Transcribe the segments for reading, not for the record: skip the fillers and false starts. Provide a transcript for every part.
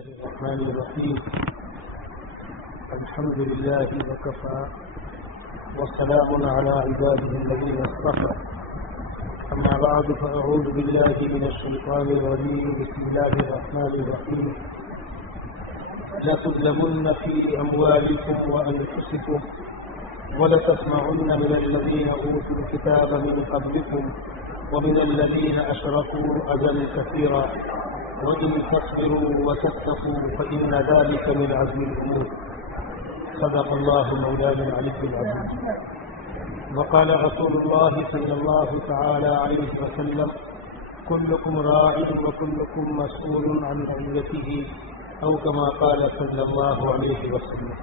الله الرحمن الرحيم. الحمد لله وكفى وسلام على عباده الذين اصطفى. أما بعد فأعوذ بالله من الشيطان الرجيم. بسم الله الرحمن الرحيم. لتظلمن في أموالكم وأنفسكم ولتسمعن من الذين أوتوا الكتاب من قبلكم ومن الذين أشركوا أذى كثيرا وإن تصبروا وتتقوا فإن ذلك من عزم الأمور. صدق الله مولانا العلي العظيم. وقال رسول الله صلى الله تعالى عليه وسلم: كلكم راع وكلكم مسؤول عن رعيته، أو كما قال صلى الله عليه وسلم.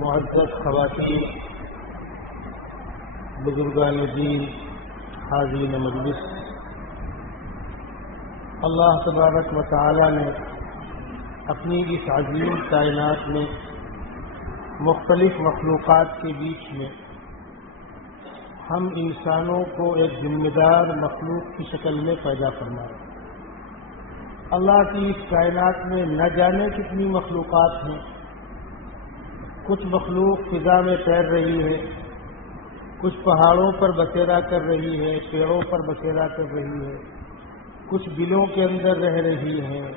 معزز خواتین، بزرگان دین، حاضرین مجلس، اللہ تبارک و تعالی نے اپنی اس عظیم کائنات میں مختلف مخلوقات کے بیچ میں ہم انسانوں کو ایک ذمہ دار مخلوق کی شکل میں پیدا فرمایا. اللہ کی اس کائنات میں نہ جانے کتنی مخلوقات ہیں. کچھ مخلوق فضا میں تیر رہی ہے، کچھ پہاڑوں پر بسیرا کر رہی ہے، پیڑوں پر بسیرا کر رہی ہے، کچھ دلوں کے اندر رہ رہی ہیں،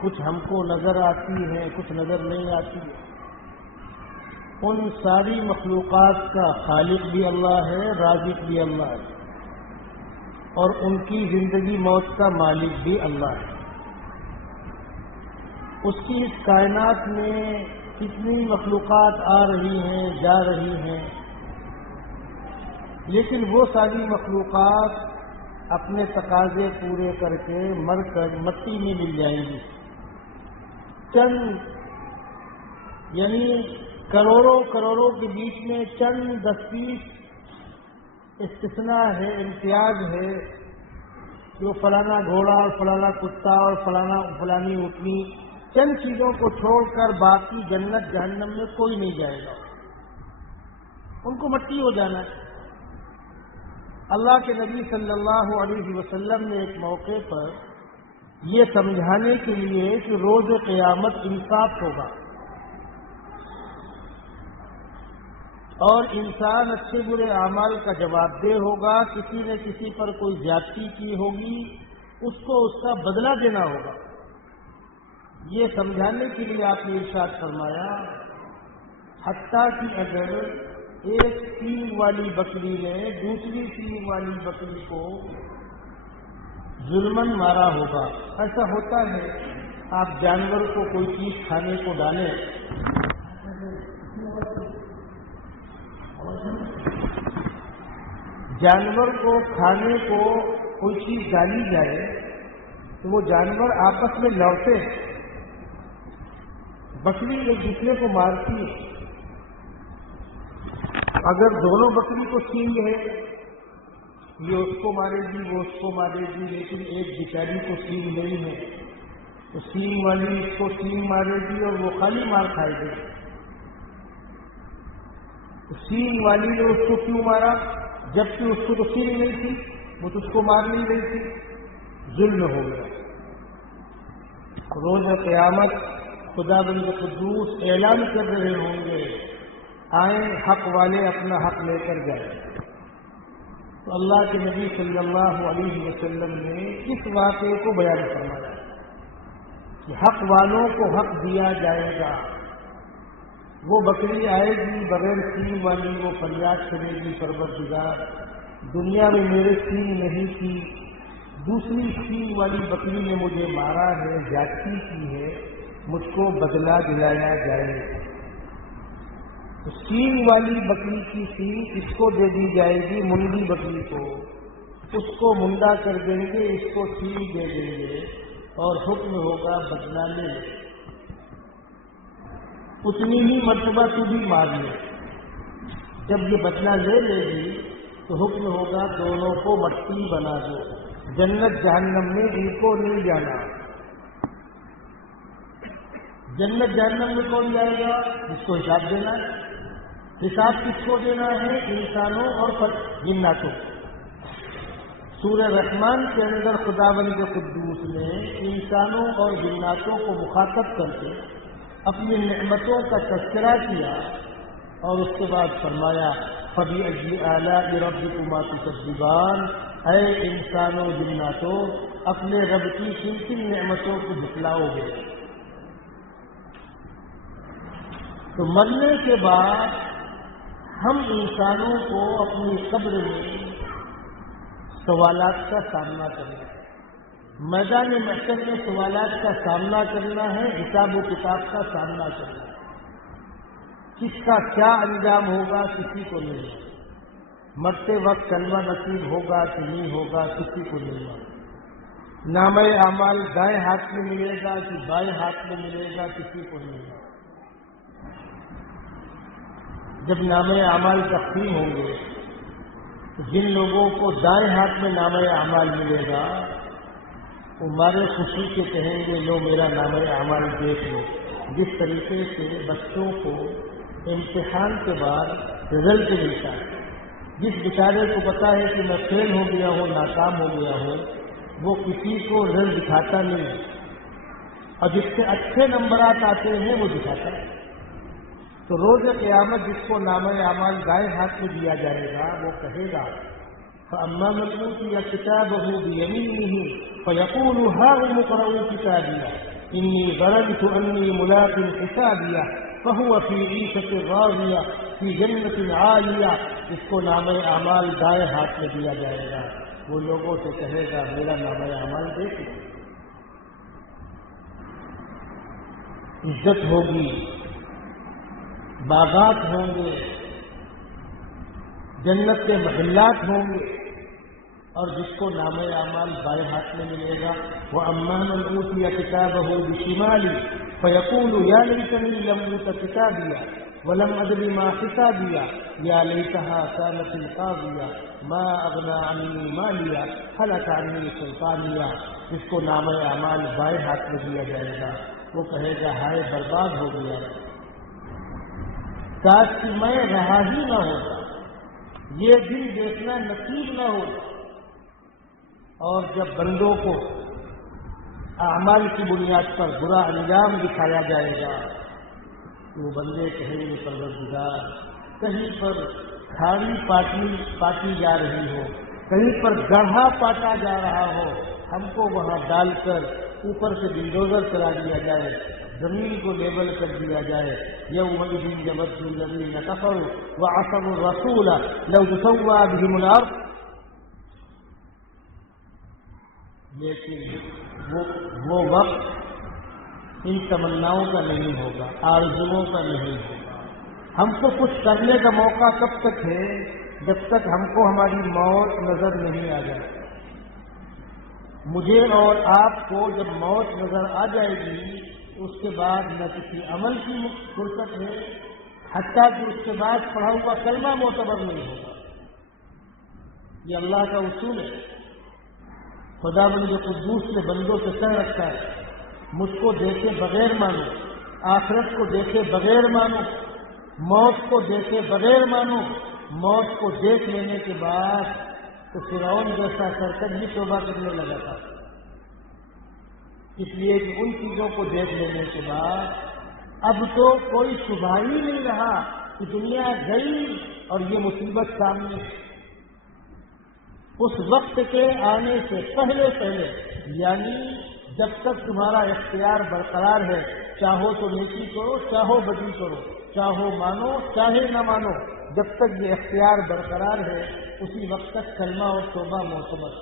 کچھ ہم کو نظر آتی ہیں، کچھ نظر نہیں آتی ہے. ان ساری مخلوقات کا خالق بھی اللہ ہے، رازق بھی اللہ ہے، اور ان کی زندگی موت کا مالک بھی اللہ ہے. اس کی اس کائنات میں کتنی مخلوقات آ رہی ہیں، جا رہی ہیں، لیکن وہ ساری مخلوقات اپنے تقاضے پورے کر کے مر کر مٹی میں مل جائیں گی. چند یعنی کروڑوں کروڑوں کے بیچ میں چند 10-20 استثناء ہے، امتیاز ہے، جو فلانا گھوڑا اور فلانا کتا اور فلانی اونٹنی، چند چیزوں کو چھوڑ کر باقی جنت جہنم میں کوئی نہیں جائے گا. ان کو مٹی ہو جانا ہے. اللہ کے نبی صلی اللہ علیہ وسلم نے ایک موقع پر یہ سمجھانے کے لیے کہ روز قیامت انصاف ہوگا اور انسان اچھے برے اعمال کا جواب دہ ہوگا، کسی نے کسی پر کوئی زیادتی کی ہوگی، اس کو اس کا بدلہ دینا ہوگا. یہ سمجھانے کے لیے آپ نے ارشاد فرمایا، حتیٰ کہ اگر ایک سینگ والی بکری نے دوسری سینگ والی بکری کو ظلمن مارا ہوگا. ایسا ہوتا ہے، آپ جانور کو کوئی چیز کھانے کو ڈالیں، جانور کو کھانے کو کوئی چیز ڈالی جائے تو وہ جانور آپس میں لڑتے ہیں. بکری ایک دوسرے کو مارتی ہے. اگر دونوں بکری کو سینگ ہے، یہ اس کو مارے گی، وہ اس کو مارے گی، لیکن ایک بیچاری کو سینگ نہیں ہے تو سینگ والی اس کو سینگ مارے گی اور وہ خالی مار کھائے گی. سینگ والی نے اس کو کیوں مارا؟ جبکہ اس کو تو سینگ نہیں تھی، وہ تو اس کو مار نہیں رہی تھی. ظلم ہو گیا. روز قیامت خدا بند قدوس اعلان کر رہے ہوں گے، آئیں حق والے اپنا حق لے کر جائیں. تو اللہ کے نبی صلی اللہ علیہ وسلم نے اس واقعے کو بیان فرمایا کہ حق والوں کو حق دیا جائے گا. وہ بکری آئے گی بغیر سینگ والی، وہ فریاد کرے گی، پروردگار دنیا میں میرے سینگ نہیں تھی، دوسری سینگ والی بکری نے مجھے مارا ہے، زیادتی کی ہے، مجھ کو بدلہ دلایا جائے. تو سینگ والی بکری کی سینگ اس کو دے دی جائے گی، منڈی بکری کو، اس کو منڈا کر دیں گے، اس کو سینگ دے دیں گے اور حکم ہوگا بدلہ لے. اتنی ہی مرتبہ تو بھی مار لے. جب یہ بدلہ لے لے گی تو حکم ہوگا دونوں کو مٹی بنا دو، جنت جہنم میں ان کو نہیں جانا. جنت جہنم میں کون جائے گا؟ جس کو حساب دینا ہے. حساب کس کو دینا ہے؟ انسانوں اور جناتوں. سورہ رحمان کے اندر خداوند قدوس نے انسانوں اور جناتوں کو مخاطب کر کے اپنی نعمتوں کا تذکرہ کیا اور اس کے بعد فرمایا فَبِأَيِّ آلَاءِ رَبِّكُمَا تُكَذِّبَانِ، اے انسانوں جناتوں اپنے رب کی کن کن نعمتوں کو جھٹلاؤ گے۔ تو مرنے کے بعد ہم انسانوں کو اپنی قبر میں سوالات کا سامنا کرنا ہے، میدان محشر میں سوالات کا سامنا کرنا ہے، حساب و کتاب کا سامنا کرنا ہے۔ کس کا کیا انجام ہوگا کسی کو نہیں معلوم، مرتے وقت کلمہ نصیب ہوگا کہ نہیں ہوگا کسی کو نہیں معلوم، نامہ اعمال دائیں ہاتھ میں ملے گا کہ بائیں ہاتھ میں ملے گا کسی کو نہیں معلوم۔ جب نامہ اعمال تقسیم ہوں گے تو جن لوگوں کو دائیں ہاتھ میں نامہ اعمال ملے گا وہ مارے خوشی کے کہیں گے لو میرا نامہ اعمال دیکھ لو۔ جس طریقے سے بچوں کو امتحان کے بعد رزلٹ ملتا ہے، جس بیچارے کو پتا ہے کہ میں فیل ہو گیا ہوں ناکام ہو گیا ہوں وہ کسی کو رزلٹ دکھاتا نہیں، اور جس سے اچھے نمبرات آتے ہیں وہ دکھاتا ہے۔ تو روز قیامت جس کو نامہ اعمال دائیں ہاتھ میں دیا جائے گا وہ کہے گا فَأَمَّا مَنْ أُوتِيَ كِتَابَهُ بِيَمِينِهِ فَيَقُولُ هَاؤُمُ اقْرَءُوا كِتَابِيَهْ إِنِّي ظَنَنتُ أَنِّي مُلَاقٍ حِسَابِيَهْ فَهُوَ فِي عِيشَةٍ رَاضِيَةٍ فِي جَنَّةٍ عَالِيَةٍ۔ جس کو نامہ اعمال دائیں ہاتھ میں دیا جائے گا وہ لوگوں سے کہے گا میرا نامہ اعمال دیکھ لو۔ عزت ہوگی، باغات ہوں گے، جنت کے محلات ہوں گے، اور جس کو نامہ اعمال بائیں ہاتھ میں ملے گا وَأَمَّا مَنْ أُوتِيَ كِتَابَهُ بِشِمَالِهِ فَيَقُولُ يَا لَيْتَنِي لَمْ أُوتَ كِتَابِيَهْ وَلَمْ أَدْرِ مَا حِسَابِيَهْ يَا لَيْتَهَا كَانَتِ الْقَاضِيَةَ مَا أَغْنَىٰ عَنِّي مَالِيَهْ هَلَكَ عَنِّي سُلْطَانِيَهْ۔ جس کو نامہ اعمال بائیں ہاتھ میں دیا جائے گا وہ کہے گا ہائے برباد ہو گیا، کاش کہ میں رہا ہی نہ ہوتا، یہ دن دیکھنا نصیب نہ ہوتا۔ اور جب بندوں کو اعمال کی بنیاد پر برا انجام دکھایا جائے گا تو وہ بندے کہیں گے پروردگار کہیں پر کھاڑی پاٹی جا رہی ہو، کہیں پر گڑھا پاٹا جا رہا ہو، ہم کو وہاں ڈال کر اوپر سے بلڈوزر چلا دیا جائے، زمین کو لیبل کر دیا جائے۔ یومئذ یود الذین کفروا وعصوا الرسول لو تسوی بهم الارض۔ لیکن وہ وقت ان تمناؤں کا نہیں ہوگا، آرزوؤں کا نہیں ہوگا۔ ہم کو کچھ کرنے کا موقع کب تک ہے؟ جب تک ہم کو ہماری موت نظر نہیں آ جائے۔ مجھے اور آپ کو جب موت نظر آ جائے گی اس کے بعد نہ کسی عمل کی فرصت ہے، حتیٰ کہ اس کے بعد پڑھا ہوا کلمہ معتبر نہیں ہوگا۔ یہ اللہ کا اصول ہے۔ خداوند قدوس نے بندوں سے کہہ رکھا ہے مجھ کو دیکھے بغیر مانو، آخرت کو دیکھے بغیر مانو، موت کو دیکھے بغیر مانو۔ موت کو دیکھ لینے کے بعد تو فرعون جیسا سرکش بھی توبہ کرنے لگا تھا، اس لیے کہ ان چیزوں کو دیکھ لینے کے بعد اب تو کوئی شبہ ہی نہیں رہا کہ دنیا گئی اور یہ مصیبت سامنے۔ اس وقت کے آنے سے پہلے یعنی جب تک تمہارا اختیار برقرار ہے، چاہو تو نیکی کرو چاہو بدی کرو، چاہو مانو چاہے نہ مانو، جب تک یہ اختیار برقرار ہے اسی وقت تک کلمہ اور توبہ معتبر۔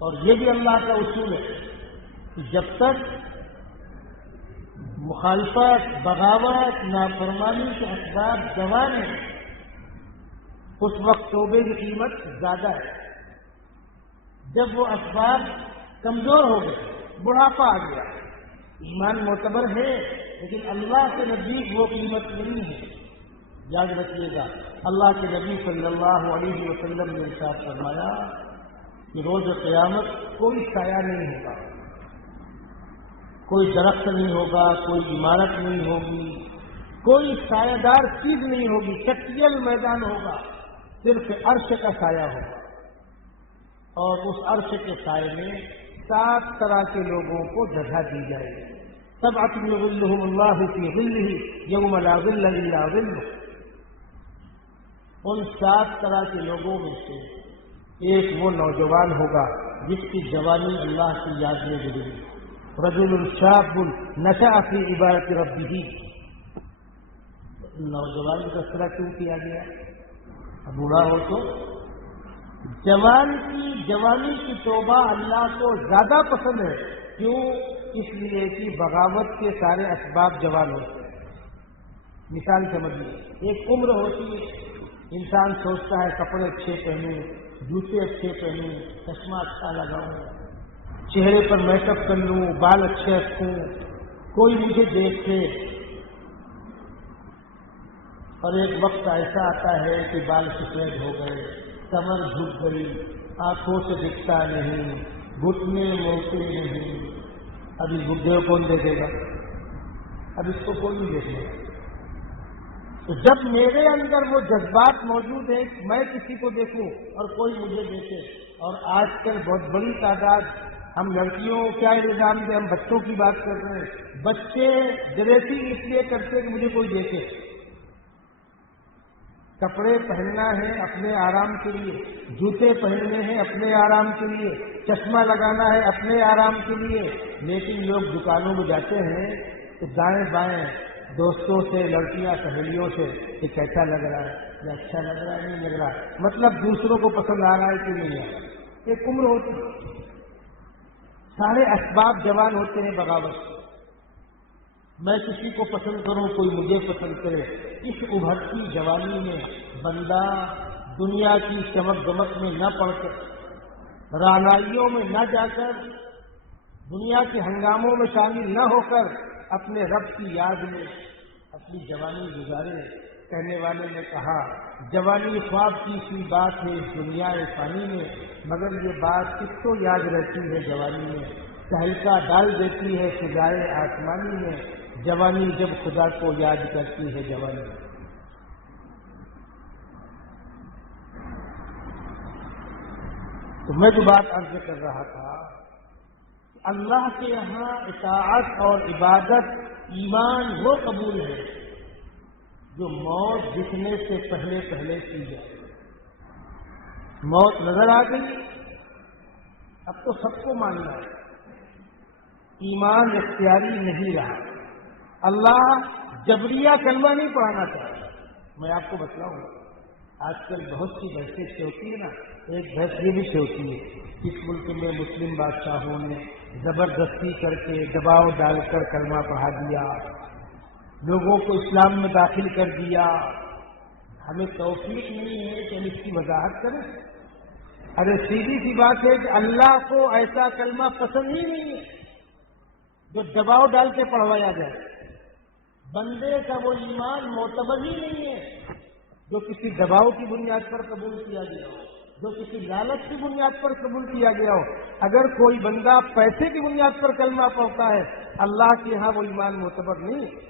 اور یہ بھی اللہ کا اصول ہے کہ جب تک مخالفت، بغاوت، نافرمانی کے اسباب جوان ہیں اس وقت توبے کی قیمت زیادہ ہے۔ جب وہ اسباب کمزور ہو گئے، بڑھاپا آ گیا، ایمان معتبر ہے لیکن اللہ کے نزدیک وہ قیمت نہیں ہے۔ یاد رکھیے گا اللہ کے نبی صلی اللہ علیہ وسلم نے ارشاد فرمایا کہ روز قیامت کوئی سایہ نہیں ہوگا، کوئی درخت نہیں ہوگا، کوئی عمارت نہیں ہوگی، کوئی سایہ دار چیز نہیں ہوگی، چٹیل میدان ہوگا، صرف عرش کا سایہ ہوگا۔ اور اس عرش کے سائے میں 7 طرح کے لوگوں کو جگہ دی جائے گی. سبعۃ یظلھم اللہ فی ظلہ یوم لا ظل الا ظلہ. ان 7 طرح کے لوگوں میں سے ایک وہ نوجوان ہوگا جس کی جوانی اللہ کی یاد میں گزری. رجل شاب نشأ فی عبادۃ ربہ. نوجوان کا تذکرہ کیوں کیا گیا؟ بوڑھا ہو تو جوانی کی توبہ اللہ کو زیادہ پسند ہے. کیوں؟ اس لیے کہ بغاوت کے سارے اسباب جوان ہوتے ہیں. مثال سمجھیے، ایک عمر ہوتی ہے، انسان سوچتا ہے کپڑے اچھے پہنوں، جوتے اچھے پہنوں، چشمہ اچھا لگاؤں، چہرے پر میک اپ کر لوں، بال اچھے رکھوں، کوئی مجھے دیکھے. اور ایک وقت ایسا آتا ہے کہ بال سفید ہو گئے، کمر جھک گئی، آنکھوں سے دکھتا نہیں، گھٹنے موٹے نہیں. ابھی بڈھے کو کون دیکھے گا؟ اب اس کو کوئی نہیں دیکھے گا. تو جب میرے اندر وہ جذبات موجود ہیں، میں کسی کو دیکھوں اور کوئی مجھے دیکھے. اور آج کل بہت بڑی تعداد، ہم لڑکیوں کیا الزام دیں، ہم بچوں کی بات کر رہے ہیں، بچے ڈریسنگ اس لیے کرتے ہیں کہ مجھے کوئی دیکھے. کپڑے پہننا ہے اپنے آرام کے لیے، جوتے پہننے ہیں اپنے آرام کے لیے، چشمہ لگانا ہے اپنے آرام کے لیے. لیکن لوگ دکانوں میں جاتے ہیں تو دائیں بائیں دوستوں سے، لڑکیاں سہیلیوں سے کہ کیسا لگ رہا ہے، یا اچھا لگ رہا ہے نہیں لگ رہا، مطلب دوسروں کو پسند آ رہا ہے کہ نہیں آ رہا. ایک عمر ہوتی ہے، سارے اسباب جوان ہوتے ہیں بغاوت سے. میں کسی کو پسند کروں، کوئی مجھے پسند کرے. اس ابھرتی جوانی میں بندہ دنیا کی چمک دمک میں نہ پڑ کر، رعنائیوں میں نہ جا کر، دنیا کے ہنگاموں میں شامل نہ ہو کر اپنے رب کی یاد میں اپنی جوانی گزارے. کہنے والے نے کہا، جوانی خواب کی سی بات ہے اس دنیا فانی میں، مگر یہ بات کس کو یاد رہتی ہے جوانی میں. تہلکہ ڈال دیتی ہے فضائے آسمانی میں، جوانی جب خدا کو یاد کرتی ہے جوانی. تو میں جو بات عرض کر رہا تھا، اللہ کے یہاں اطاعت اور عبادت، ایمان وہ قبول ہے جو موت دکھنے سے پہلے پہلے کی جائے. موت نظر آ گئی، اب تو سب کو ماننا ہے. ایمان اختیاری نہیں رہا. اللہ جبریہ کلمہ نہیں پڑھانا چاہتا. میں آپ کو بتلاؤں، آج کل بہت سی بحثیں سے ہوتی ہے نا. ایک بحث یہ بھی سے ہوتی ہے، اس ملک میں مسلم بادشاہوں نے زبردستی کر کے دباؤ ڈال کر کلمہ پڑھا دیا، لوگوں کو اسلام میں داخل کر دیا. ہمیں توفیق نہیں ہے کہ ہم اس کی وضاحت کریں. ارے سیدھی سی بات ہے کہ اللہ کو ایسا کلمہ پسند ہی نہیں ہے جو دباؤ ڈال کے پڑھوایا جائے. بندے کا وہ ایمان معتبر ہی نہیں ہے جو کسی دباؤ کی بنیاد پر قبول کیا گیا ہو، جو کسی لالچ کی بنیاد پر قبول کیا گیا ہو. اگر کوئی بندہ پیسے کی بنیاد پر کلمہ پڑھتا ہے، اللہ کے ہاں وہ ایمان معتبر نہیں ہے.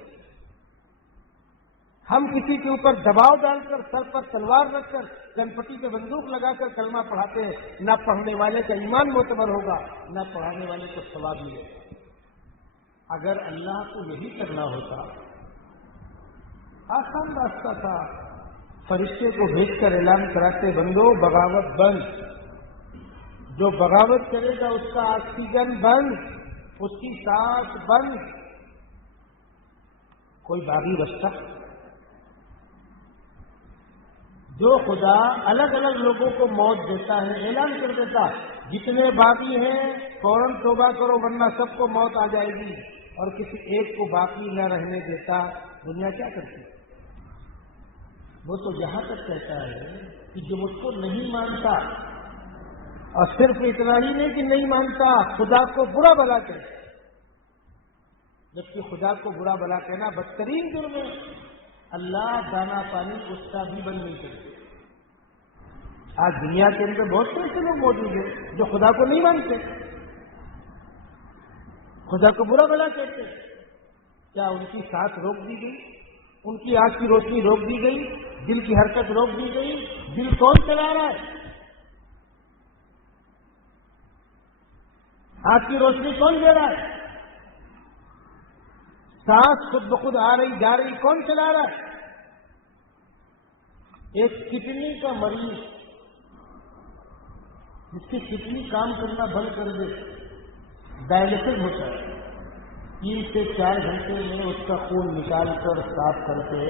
ہم کسی کے اوپر دباؤ ڈال کر، سر پر تلوار رکھ کر، گنپتی پہ بندوق لگا کر کلمہ پڑھاتے ہیں. نہ پڑھنے والے کا ایمان معتبر ہوگا، نہ پڑھانے والے کو ثواب ملے گا. اگر اللہ کو یہی کرنا ہوتا، آسان راستہ تھا. فرشتے کو بھیج کر اعلان کراتے، بندو بغاوت بند. جو بغاوت کرے گا اس کا آکسیجن بند، اس کی سانس بند. کوئی باغی رستہ جو خدا الگ الگ لوگوں کو موت دیتا ہے، اعلان کر دیتا جتنے باقی ہیں فوراً توبہ کرو ورنہ سب کو موت آ جائے گی، اور کسی ایک کو باقی نہ رہنے دیتا. دنیا کیا کرتی؟ وہ تو یہاں تک کہتا ہے کہ جو مجھ کو نہیں مانتا، اور صرف اتنا ہی نہیں کہ نہیں مانتا، خدا کو برا بھلا کہے. جبکہ خدا کو برا بھلا کہنا بدترین جرم ہے. اللہ دانا پانی اس کا بھی بند نہیں کرتے. آج دنیا کے اندر بہت سے ایسے لوگ موجود ہیں جو خدا کو نہیں مانتے، خدا کو برا بھلا کہتے. کیا ان کی سانس روک دی گئی؟ ان کی آنکھ کی روشنی روک دی گئی؟ دل کی حرکت روک دی گئی؟ دل کون چلا رہا ہے؟ آنکھ کی روشنی کون دے رہا ہے؟ سانس خود بخود آ رہی جا رہی کون چلا رہا ہے؟ ایک کڈنی کا مریض جس کی کڈنی کام کرنا بند کر دے، ڈائلیسس ہوتا ہے، 3 سے 4 گھنٹے میں اس کا خون نکال کر صاف کر کے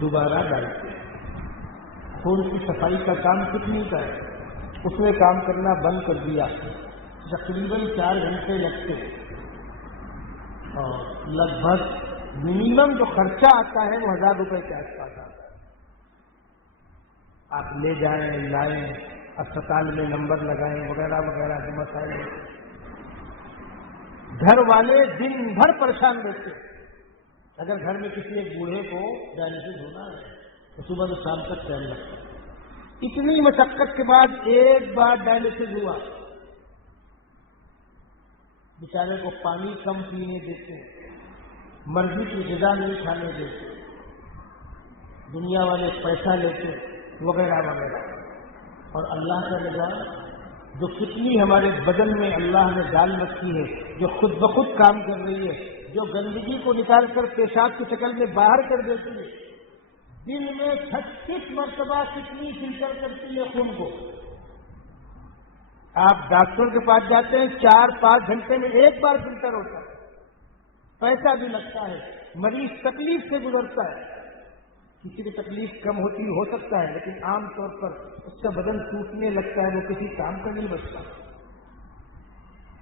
دوبارہ ڈالتے ہیں۔ خون کی صفائی کا کام کڈنی کا ہے، اس نے کام کرنا بند کر دیا، تقریباً 4 گھنٹے لگتے اور لگ بھگ منیمم جو خرچہ آتا ہے وہ 1000 روپے کے آس پاس آتا ہے۔ آپ لے جائیں لائیں، اسپتال میں نمبر لگائیں وغیرہ وغیرہ جو مسائل ہیں۔ گھر والے دن بھر پریشان رہتے ہیں۔ اگر گھر میں کسی ایک بوڑھے کو ڈائلیسس ہونا ہے تو صبح سے شام تک ٹائم لگتا ہے۔ اتنی مشقت کے بعد ایک بار ڈائلیسس ہوا، بیچارے کو پانی کم پینے دیتے، مرضی کی غذا نہیں کھانے دیتے، دنیا والے پیسہ لیتے وغیرہ وغیرہ۔ اور اللہ کا نظام جو کتنی ہمارے بدن میں اللہ نے ڈال رکھی ہے، جو خود بخود کام کر رہی ہے، جو گندگی کو نکال کر پیشاب کی شکل میں باہر کر دیتی ہے، دن میں 36 مرتبہ کتنی فلٹر کرتی ہے خون کو۔ آپ ڈاکٹر کے پاس جاتے ہیں 4-5 گھنٹے میں ایک بار فلٹر ہوتا ہے، پیسہ بھی لگتا ہے، مریض تکلیف سے گزرتا ہے۔ کسی کی تکلیف کم ہوتی ہو سکتا ہے، لیکن عام طور پر اس کا بدن ٹوٹنے لگتا ہے، وہ کسی کام کا نہیں بچتا۔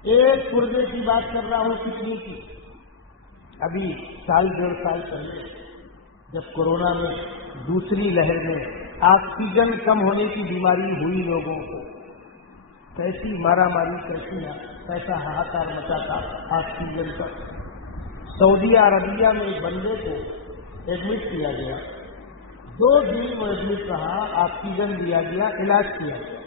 ایک پرزے کی بات کر رہا ہوں کتنی کی، ابھی 1.5 سال پہلے جب کورونا میں دوسری لہر میں آکسیجن کم ہونے کی بیماری ہوئی لوگوں کو، کیسی مارا ماری کرتی ہے، کیسا ہاہاکار مچا تھا آکسیجن کا۔ سعودیہ عربیہ میں ایک بندے کو ایڈمٹ کیا گیا، 2 دن وہ ایڈمٹ رہا، آکسیجن دیا گیا، علاج کیا گیا،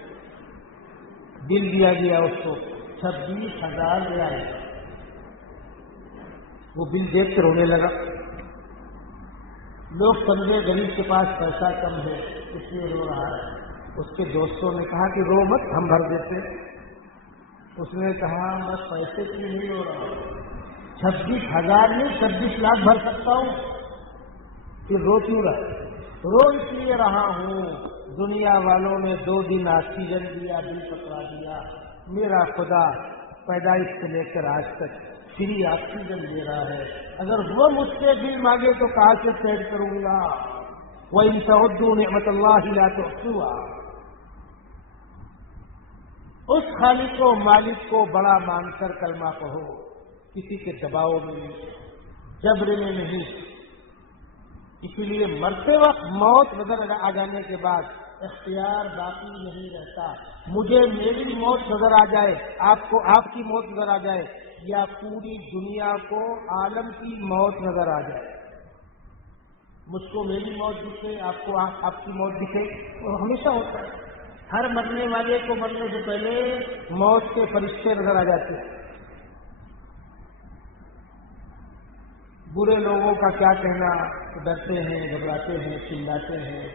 بل دیا گیا اس کو 26,000 ریال۔ وہ بل دیکھ کے رونے لگا۔ لوگ سمجھے غریب کے پاس پیسہ کم ہے اس لیے رو رہا ہے۔ اس کے دوستوں نے کہا کہ رو مت، ہم بھر دیتے۔ اس نے کہا میں پیسے کی نہیں رو رہا ہوں، 26,000 نہیں 26 لاکھ بھر سکتا ہوں۔ پھر رو کیوں رہا؟ رو اس لیے رہا ہوں دنیا والوں نے 2 دن آکسیجن دیا، بل پکڑا دیا، میرا خدا پیدائش سے لے کر آج تک فری آکسیجن دے رہا ہے، اگر وہ مجھ سے بل مانگے تو کہاں سے پیڈ کروں گا؟ وَإِن تَعُدُّوا نِعْمَةَ اللَّهِ لَا تُحْصُوهَا۔ اس خالق و مالک کو بڑا مان کر کلمہ پڑھو، کسی کے دباؤ میں نہیں، جبر میں نہیں۔ اسی لیے مرتے وقت موت نظر آ جانے کے بعد اختیار باقی نہیں رہتا۔ مجھے میری موت نظر آ جائے، آپ کو آپ کی موت نظر آ جائے، یا پوری دنیا کو عالم کی موت نظر آ جائے۔ مجھ کو میری موت دکھے، آپ کو آپ کی موت دکھے، وہ ہمیشہ ہوتا ہے۔ ہر مرنے والے کو مرنے سے پہلے موت کے فرشتے نظر آ جاتے ہیں۔ برے لوگوں کا کیا کہنا، ڈرتے ہیں، گھبراتے ہیں، چلاتے ہیں،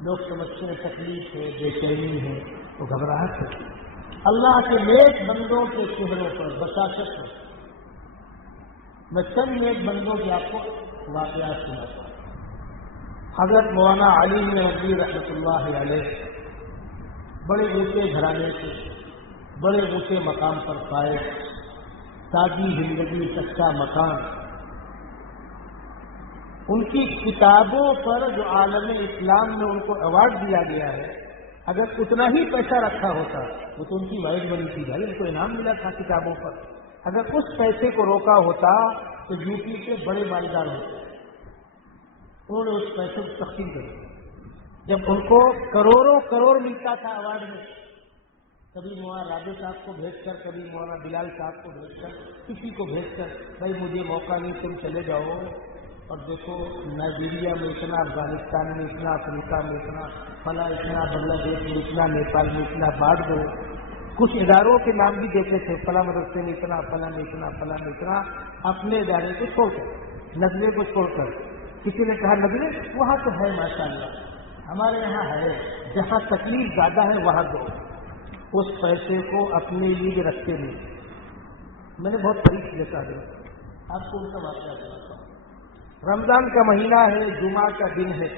لوگ سمجھتے ہیں تکلیف ہے، بے چینی ہے، تو گھبراہٹ ہوتی ہے۔ اللہ کے نیک بندوں کے چہروں پر بشاشت ہے۔ میں چند نیک بندوں کی آپ کو واقعات سناتا ہوں۔ حضرت مولانا علی ندوی رحمۃ اللہ علیہ بڑے اونچے گھرانے سے، بڑے اونچے مقام پر پائے، سادی زندگی، سچا مکان۔ ان کی کتابوں پر جو عالم اسلام میں ان کو ایوارڈ دیا گیا ہے، اگر اتنا ہی پیسہ رکھا ہوتا وہ تو ان کی وائٹ بنی تھی بھائی، ان کو انعام ملا تھا کتابوں پر۔ اگر اس پیسے کو روکا ہوتا تو یو پی کے بڑے مالدار ہوتے۔ انہوں نے اس پیسے کو تقسیم کر دیا۔ جب ان کو کروڑوں کروڑ ملتا تھا ایوارڈ میں، کبھی مولانا رابع صاحب کو بھیج کر، کبھی مولانا بلال صاحب کو بھیج کر، کسی کو بھیج کر، بھائی مجھے موقع نہیں، تم چلے جاؤ اور دیکھو نائجیریا میں اتنا، افغانستان میں اتنا، افریقہ میں اتنا، فلاں اتنا، بنگلہ دیش میں اتنا، نیپال میں اتنا، بانٹ دو۔ کچھ اداروں کے نام بھی دیتے تھے، فلاں مدرسے میں اتنا، فلاں میں اتنا، فلاں میں اتنا، اپنے ادارے کو چھوڑ کر، نزلے کو چھوڑ کر۔ کسی نے کہا نزلے وہاں تو ہے ماشاءاللہ، ہمارے یہاں ہے، جہاں تکلیف زیادہ ہے وہاں دو۔ اس پیسے کو اپنے لیے رکھتے نہیں، میں نے بہت قریب سے دیکھا ہے، آپ کو ان کا واقعہ سناتا ہوں۔ رمضان کا مہینہ ہے، جمعہ کا دن ہے،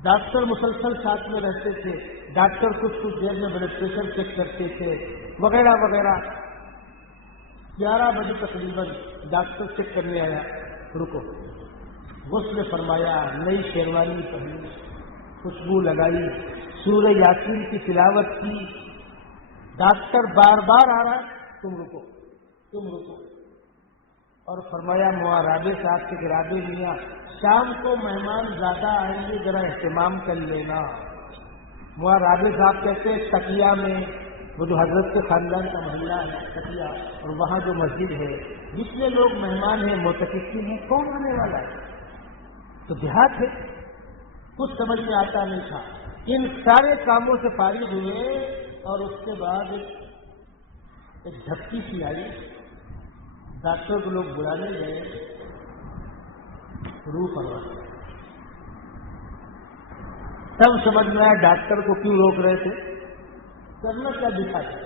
ڈاکٹر مسلسل ساتھ میں رہتے تھے، ڈاکٹر کچھ دیر میں بلڈ پریشر چیک کرتے تھے وغیرہ وغیرہ۔ 11 بجے تقریباً ڈاکٹر چیک کرنے آیا، رکو، غسل فرمایا، نئی شیروانی پہنی، خوشبو لگائی، سورہ یاسین کی تلاوت کی۔ ڈاکٹر بار بار آ رہا، تم رکو تم رکو، اور فرمایا رابع صاحب کے گرابے میاں، شام کو مہمان زیادہ آئیں گے، ذرا اہتمام کر لینا۔ رابع صاحب کہتے ہیں تقیہ میں، وہ جو حضرت کے خاندان کا محلہ ہے تقیہ، اور وہاں جو مسجد ہے، جتنے لوگ مہمان ہیں معتکفین ہیں، کون آنے والا ہے؟ تو دیہات ہے، کچھ سمجھ میں آتا نہیں تھا۔ ان سارے کاموں سے فارغ ہوئے اور اس کے بعد ایک جھپکی سی آئی، ڈاکٹر کو لوگ بلانے گئے، روح پرواز۔ تب سمجھ میں آیا ڈاکٹر کو کیوں روک رہے تھے، کرنا کیا دکھا تھا؟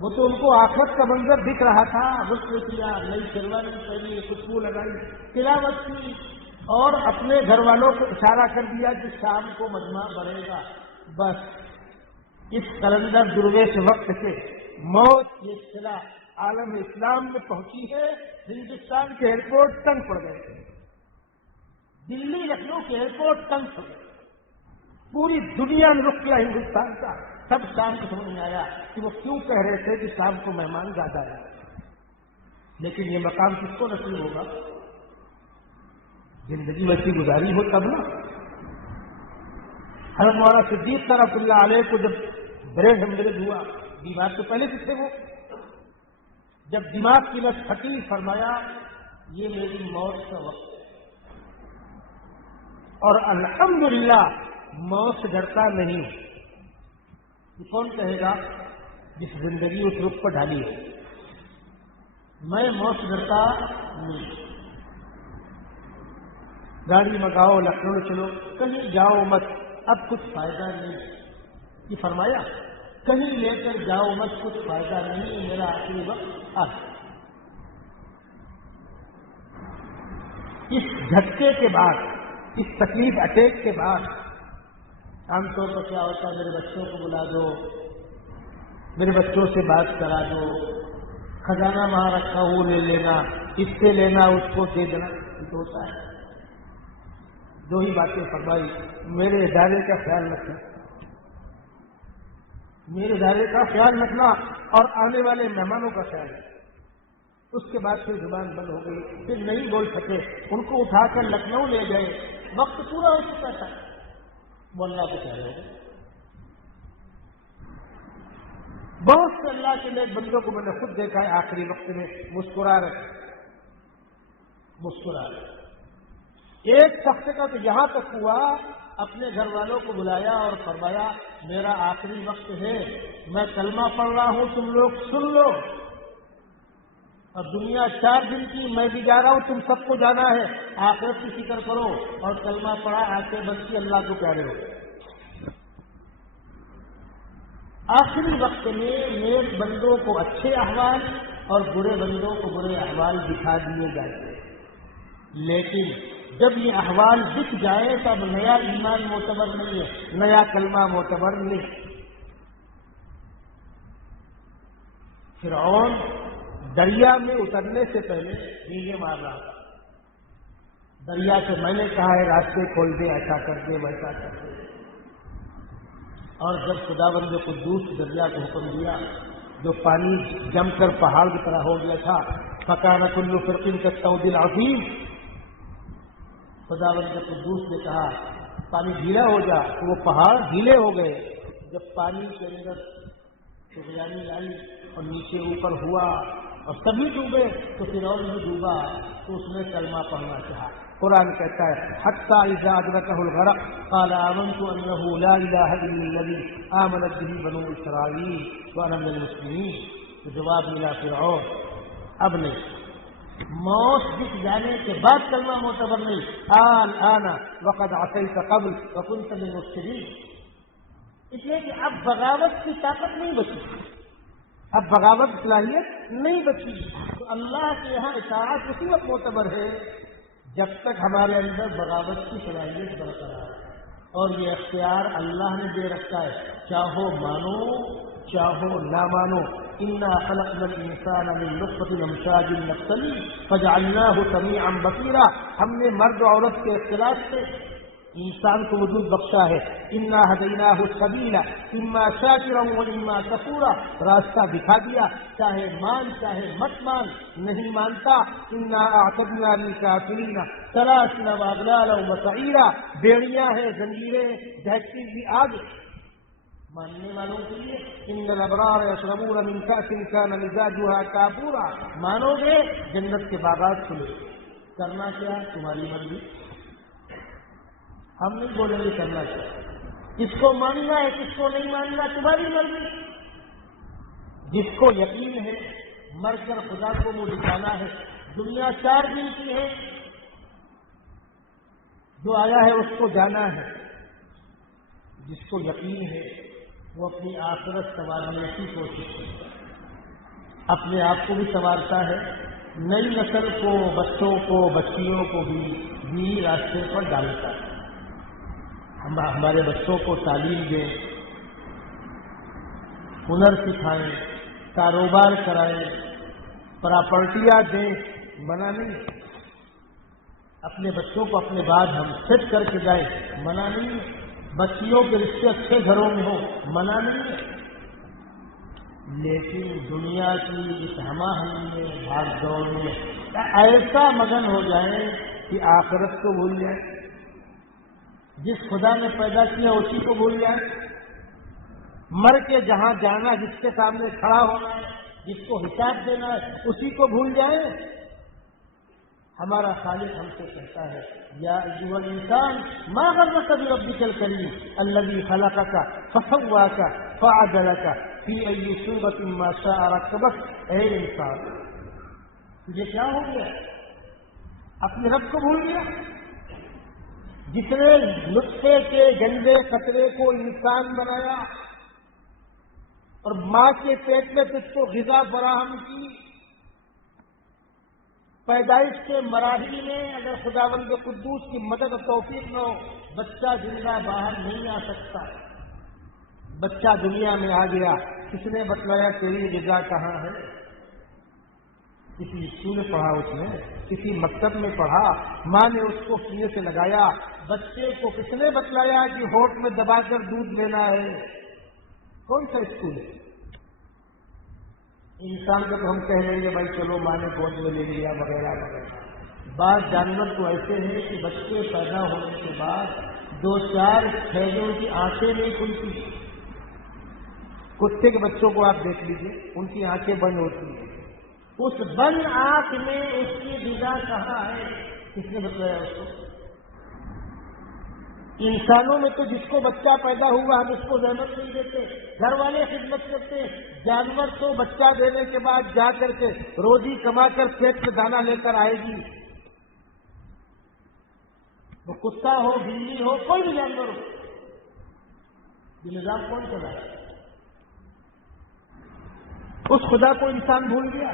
وہ تو ان کو آخرت کا منظر دکھ رہا تھا، غسل کیا، نئی شیروانی پہنی، خوشبو لگائی، تلاوت کی، اور اپنے گھر والوں کو اشارہ کر دیا کہ شام کو مجمع بڑھے گا۔ بس اس کلندر درویش وقت سے موت کی اطلاع عالم اسلام میں پہنچی ہے۔ ہندوستان کے ایئرپورٹ تنگ پڑ گئے، دلی لکھنؤ کے ایئرپورٹ تنگ پڑ گئے، پوری دنیا میں رک کیا ہندوستان کا۔ سب شام کو سمجھ میں آیا کہ وہ کیوں کہہ رہے تھے کہ شام کو مہمان زیادہ ہے، لیکن یہ مقام کس کو نصیب ہوگا؟ زندگی ویسی گزاری ہو تب نا۔ حضرت مولانا صدیق رحمۃ اللہ علیہ کو جب برین ہیمریج ہوا، بیمار تو پہلے سے تھے، وہ جب دماغ کی نس پھٹی، فرمایا یہ میری موت کا وقت ہے، اور الحمدللہ موت سے ڈرتا نہیں۔ یہ کون کہے گا جس زندگی اس رخ پر ڈالی ہے؟ میں موت سے ڈرتا نہیں۔ گاڑی منگاؤ، لکھنؤ چلو، کہیں جاؤ مت، اب کچھ فائدہ نہیں۔ یہ فرمایا کہیں لے کر جاؤ مت، کچھ فائدہ نہیں، میرا آخری وقت آ گیا۔ اس جھٹکے کے بعد، اس تکلیف اٹیک کے بعد عام طور پر کیا ہوتا ہے، میرے بچوں کو بلا دو، میرے بچوں سے بات کرا دو، خزانہ وہاں رکھا ہو لے لینا، اس سے لینا، اس کو دے دینا، یہ تو ہوتا ہے۔ دو ہی باتیں فرمائی، میرے ادارے کا خیال رکھنا، میرے ادارے کا خیال رکھنا، اور آنے والے مہمانوں کا خیال رکھنا۔ اس کے بعد پھر زبان بند ہو گئی، پھر نہیں بول سکے، ان کو اٹھا کر لکھنؤ لے گئے، وقت پورا ہو چکا تھا، وہ اللہ کو کہہ رہے ہیں۔ بہت سے اللہ کے نیک بندوں کو میں نے خود دیکھا ہے آخری وقت میں مسکرا رہے، مسکرا رہے۔ ایک شخص کا تو یہاں تک ہوا، اپنے گھر والوں کو بلایا اور فرمایا میرا آخری وقت ہے، میں کلمہ پڑھ رہا ہوں، تم لوگ سن لو، اور دنیا 4 دن کی، میں بھی جا رہا ہوں، تم سب کو جانا ہے، آخرت کی فکر کرو، اور کلمہ پڑھا، آنکھیں بند کی، اللہ کو پیارے ہو۔ آخری وقت میں نیک بندوں کو اچھے احوال اور برے بندوں کو برے احوال دکھا دیے جاتے ہیں، لیکن جب یہ احوال دکھ جائے تب نیا ایمان معتبر نہیں ہے، نیا کلمہ معتبر نہیں۔ فرعون دریا میں اترنے سے پہلے ڈیگے مار رہا تھا، دریا سے میں نے کہا ہے راستے کھول دے، ایسا کر دے، ویسا کر دے، اور جب خداوند قدوس دریا کو حکم دیا، جو پانی جم کر پہاڑ کی طرح ہو گیا تھا، فکان کل فرق کالطود العظیم، خداوند قدوس نے کہا پانی ڈھیلا ہو جا، تو وہ پہاڑ ڈھیلے ہو گئے۔ جب پانی کے اندر طغیانی آئی اور نیچے اوپر ہوا اور سبھی ڈوبے، تو فرعون بھی ڈوبا، تو اس نے کلمہ پڑھنا چاہا۔ قرآن کہتا ہے حتی اذا ادرکہ الغرق قال آمنت انہ لا الہ الا الذی آمنت بہ بنو اسرائیل وانا من المسلمین۔ تو جواب ملا فرعون اب نہیں، موت دکھ جانے کے بعد کلمہ معتبر نہیں، الآن وقد عصیت قبل وکنت من المفسدین، اس لیے کہ اب بغاوت کی طاقت نہیں بچی، اب بغاوت صلاحیت نہیں بچی. تو اللہ کے یہاں اطاعت اسی وقت معتبر ہے جب تک ہمارے اندر بغاوت کی صلاحیت برقرار ہے. اور یہ اختیار اللہ نے دے رکھا ہے، چاہو مانو چاہو نہ مانو. انا خلقنا الانسان من نطفة امشاج نبتلی فجعلناہ سمیعا بصیرا. ہم نے مرد و عورت کے اختلاف سے انسان کو وجود بخشا ہے. انا ہدیناہ السبیل اما شاکرا و اما کفورا. راستہ دکھا دیا، چاہے مان چاہے مت مان. نہیں مانتا انا اعتدنا للکافرین سلاسل واغلالا وسعیرا. بیڑیاں ہیں، زنجیریں، دہکتی ہوئی آگ ماننے والوں کے لیے. ان الابرار یشربون من کأس کان مزاجها کافورا. مانو گے جنت کے باغات کھلے. کرنا کیا تمہاری مرضی. ہم نہیں بولیں گے کرنا کیا. کس کو ماننا ہے کس کو نہیں ماننا تمہاری مرضی. جس کو یقین ہے مر کر خدا کو منہ دکھانا ہے. دنیا 4 دن کی ہے، جو آیا ہے اس کو جانا ہے. جس کو یقین ہے وہ اپنی آخرت سنوارنے کی کوشش کرتا ہے، اپنے آپ کو بھی سنوارتا ہے، نئی نسل کو، بچوں کو، بچیوں کو بھی راستے پر ڈالتا ہے. ہمارے بچوں کو تعلیم دیں، ہنر سکھائیں، کاروبار کرائیں، پراپرٹیاں دیں، منع نہیں. اپنے بچوں کو اپنے بعد ہم سیٹ کر کے جائیں، منع نہیں. بچیوں کے رشتے اچھے گھروں میں ہوں، منع نہیں ہے. لیکن دنیا کی اس ہماہنگی میں، بھاگ دوڑ میں ایسا مگن ہو جائیں کہ آخرت کو بھول جائیں. جس خدا نے پیدا کیا اسی کو بھول جائیں. مر کے جہاں جانا، جس کے سامنے کھڑا ہونا ہے، جس کو حساب دینا ہے، اسی کو بھول جائیں. ہمارا خالق ہم سے کہتا ہے یا ایھا الانسان ما غرک بربک الکریم الذی خلقک فسواک فعدلک فی ای صورۃ ما شاء رکبک. اے انسان تجھے کیا ہو گیا؟ اپنے رب کو بھول گیا. جس نے نطفے کے گندے قطرے کو انسان بنایا اور ماں کے پیٹ میں تجھ کو غذا فراہم کی. پیدائش کے مراحل میں اگر خداوند قدوس کی مدد و توفیق نہ ہو، بچہ زندہ باہر نہیں آ سکتا. بچہ دنیا میں آ گیا، کس نے بتلایا تیری غذا کہاں ہے؟ کسی اسکول میں پڑھا اس نے، کسی مکتب میں پڑھا، ماں نے اس کو سینے سے لگایا. بچے کو کس نے بتلایا کہ ہونٹ میں دبا کر دودھ لینا ہے؟ کون سا اسکول ہے؟ انسان کو تو ہم کہہ لیں گے بھائی چلو ماں نے گود میں لے لیا وغیرہ وغیرہ. بعض جانور تو ایسے ہیں کہ بچے پیدا ہونے کے بعد 2-4 چھیدوں کی آنکھیں نہیں کھلتی. کتے کے بچوں کو آپ دیکھ لیجیے، ان کی آنکھیں بند ہوتی ہیں. اس بند آنکھ میں اس کی غذا کہاں ہے؟ کس نے بتایا اس کو؟ انسانوں میں تو جس کو بچہ پیدا ہوا ہم اس کو زحمت نہیں دیتے، گھر والے خدمت کرتے. جانور تو بچہ دینے کے بعد جا کر کے روزی کما کر پیٹ میں دانا لے کر آئے گی. وہ کتا ہو، بلی ہو، کوئی بھی جانور ہو، یہ نظام کون چلائے؟ اس خدا کو انسان بھول گیا.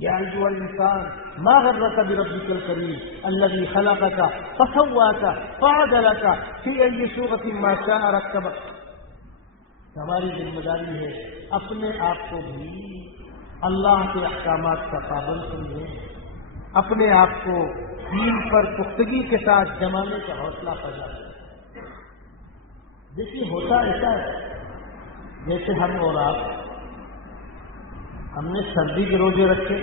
یا ایھا الانسان ما غرک بربک الکریم الذی خلقک فسواک فعدلک فی ای صورۃ ما شاء رکبک. ہماری ذمہ داری ہے اپنے آپ کو بھی اللہ کے احکامات کا پابند سمجھیں، اپنے آپ کو دین پر پختگی کے ساتھ جمانے کا حوصلہ پیدا کریں. دیکھیے ہوتا ایسا ہے جیسے ہم اور آپ، ہم نے سردی کے روزے رکھے،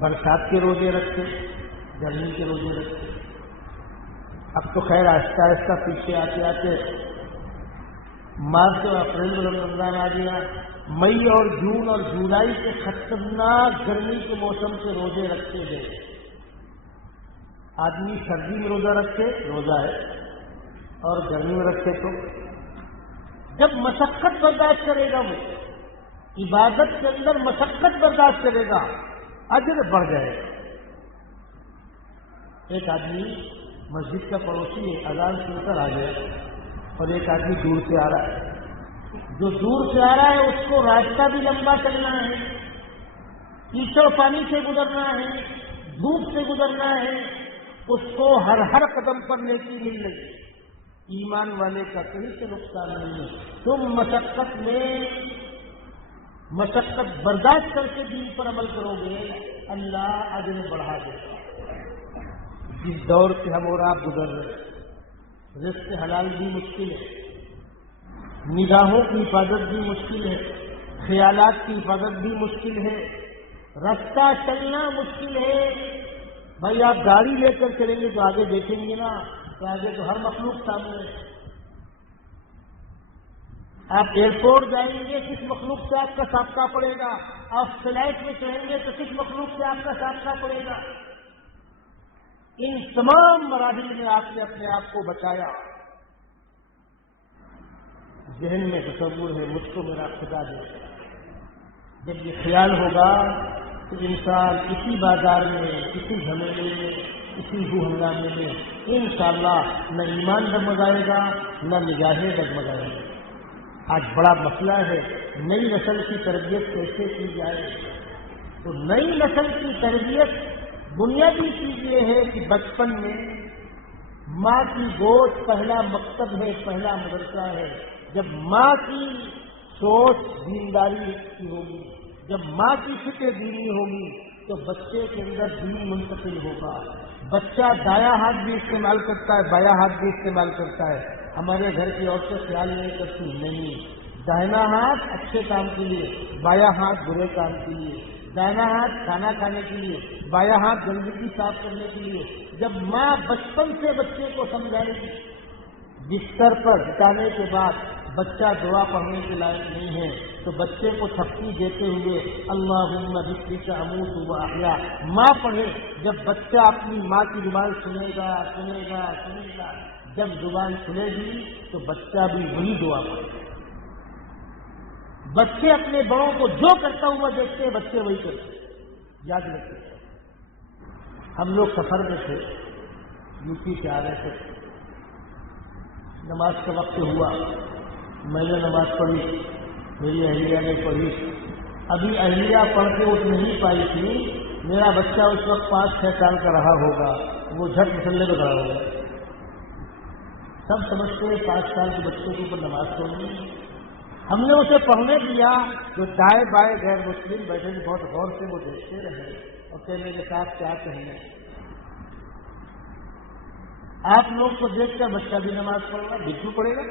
برسات کے روزے رکھے، گرمی کے روزے رکھے. اب تو خیر آہستہ آہستہ پیچھے آتے آتے مارچ اور اپریل میں رمضان آ گیا. مئی اور جون اور جولائی کے خطرناک گرمی کے موسم سے روزے رکھتے گئے. آدمی سردی میں روزہ رکھے روزہ ہے، اور گرمی میں رکھے تو جب مشقت برداشت کرے گا، وہ عبادت کے اندر مشقت برداشت کرے گا، اجر بڑھ جائے گا. ایک آدمی مسجد کا پڑوسی ہے، اذان سن کر آ گیا اور ایک آدمی دور سے آ رہا ہے. جو دور سے آ رہا ہے اس کو راستہ بھی لمبا چلنا ہے، کیچڑ پانی سے گزرنا ہے، دھوپ سے گزرنا ہے، اس کو ہر قدم پر نیکی مل رہی ہے۔ ایمان والے کا کہیں سے نقصان نہیں ہے۔ تم مشقت برداشت کر کے دین پر عمل کرو گے، اللہ اجر بڑھا دے گا۔ جس دور سے ہم اور آپ گزر رہے ہیں، رزق حلال بھی مشکل ہے، نگاہوں کی حفاظت بھی مشکل ہے، خیالات کی حفاظت بھی مشکل ہے، راستہ چلنا مشکل ہے۔ بھائی آپ گاڑی لے کر چلیں گے تو آگے دیکھیں گے نا، تو آگے تو ہر مخلوق سامنے ہے۔ آپ ایئرپورٹ جائیں گے، کس مخلوق سے آپ کا سابقہ پڑے گا؟ آپ فلائٹ میں چڑھیں گے تو کس مخلوق سے آپ کا سابقہ پڑے گا؟ ان تمام مراحل میں آپ نے اپنے آپ کو بچایا۔ ذہن میں تصور ہے، مجھ کو میرا خدا دے۔ جب یہ خیال ہوگا تو انسان اسی بازار میں، اسی جھمیلے میں، اسی ہو ہنگامے میں انشاءاللہ نہ ایمان ڈگمگائے گا، نہ نگاہیں ڈگمگائے گا۔ آج بڑا مسئلہ ہے نئی نسل کی تربیت کیسے کی جائے۔ تو نئی نسل کی تربیت بنیادی چیز یہ ہے کہ بچپن میں ماں کی گود پہلا مکتب ہے، پہلا مدرسہ ہے۔ جب ماں کی سوچ دینداری کی ہوگی، جب ماں کی فکر دینی ہوگی تو بچے کے اندر دین منتقل ہوگا۔ بچہ دایاں ہاتھ بھی استعمال کرتا ہے، بایاں ہاتھ بھی استعمال کرتا ہے۔ ہمارے گھر کی عورتیں خیال نہیں کرتی، نہیں، دائنا ہاتھ اچھے کام کے لیے، بایاں ہاتھ برے کام کے لیے، دائنا ہاتھ کھانا کھانے کے لیے، بایاں ہاتھ گندگی صاف کرنے کے لیے۔ جب ماں بچپن سے بچے کو سمجھائے گی، بستر پر بٹانے کے بعد بچہ دعا پڑھنے کے لائق نہیں ہے تو بچے کو تھپکی دیتے ہوئے اللہم بسمک اموت و احیا ماں پڑھے۔ جب بچہ اپنی ماں کی زبان سنے گا، جب زبان کھلے گی تو بچہ بھی وہی دعا پڑھے گا۔ بچے اپنے بڑوں کو جو کرتا ہوا دیکھتے ہیں، بچے وہی کرتے ہیں۔ یاد رکھتے، ہم لوگ سفر میں تھے، یو پی سے آ رہے تھے، نماز کا وقت ہوا، میں نے نماز پڑھی، میری اہلیہ نے پڑھی۔ ابھی اہلیہ پڑھ کے اٹھ نہیں پائی تھی، میرا بچہ اس وقت 5-6 سال کا رہا ہوگا، وہ جھٹ مسلے میں کھڑا ہوگا۔ سب سمجھتے ہیں 5 سال کے بچوں کے اوپر نماز پڑھنی۔ ہم نے اسے پڑھنے دیا، جو دائیں بائیں غیر مسلم بیٹھے تھے بہت غور سے وہ دیکھتے رہے اور کہ میرے ساتھ کیا کہنا۔ آپ لوگ کو دیکھ کر بچہ بھی نماز پڑھ رہا، بالکل پڑھے گا۔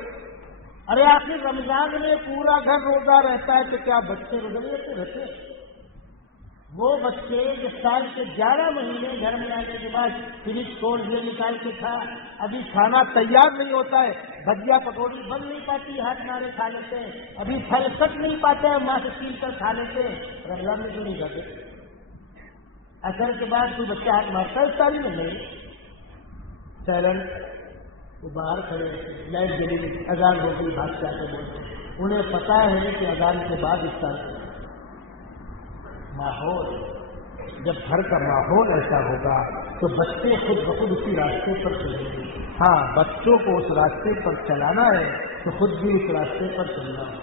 ارے آخر رمضان میں پورا گھر روزہ رہتا ہے تو کیا بچے روزے رہتے؟ وہ بچے جو سال کے 11 مہینے گھر میں آنے کے بعد فریج کھول کے نکال کے کھا، ابھی کھانا تیار نہیں ہوتا ہے، بھجیا پکوڑی بن نہیں پاتی، ہاتھ مارے کھا لیتے ہیں، ابھی پھل کٹ نہیں پاتے ہیں، ماں سے چھین کر کھا لیتے ہیں، رمضان میں کیوں نہیں کھاتے؟ اثر کے بعد کوئی بچہ ہاتھ مارتا ہے اس تاریخ میں نہیں، سائلنٹ۔ وہ باہر کھڑے، لائٹ جلی، اذان ہو گئی، بات کیا کر بولتے، انہیں پتا ہے کہ اذان کے بعد اس کا ماحول، جب گھر کا ماحول ایسا ہوگا تو بچے خود بخود اسی راستے پر چلیں گے۔ ہاں، بچوں کو اس راستے پر چلانا ہے تو خود بھی اس راستے پر چلنا ہے۔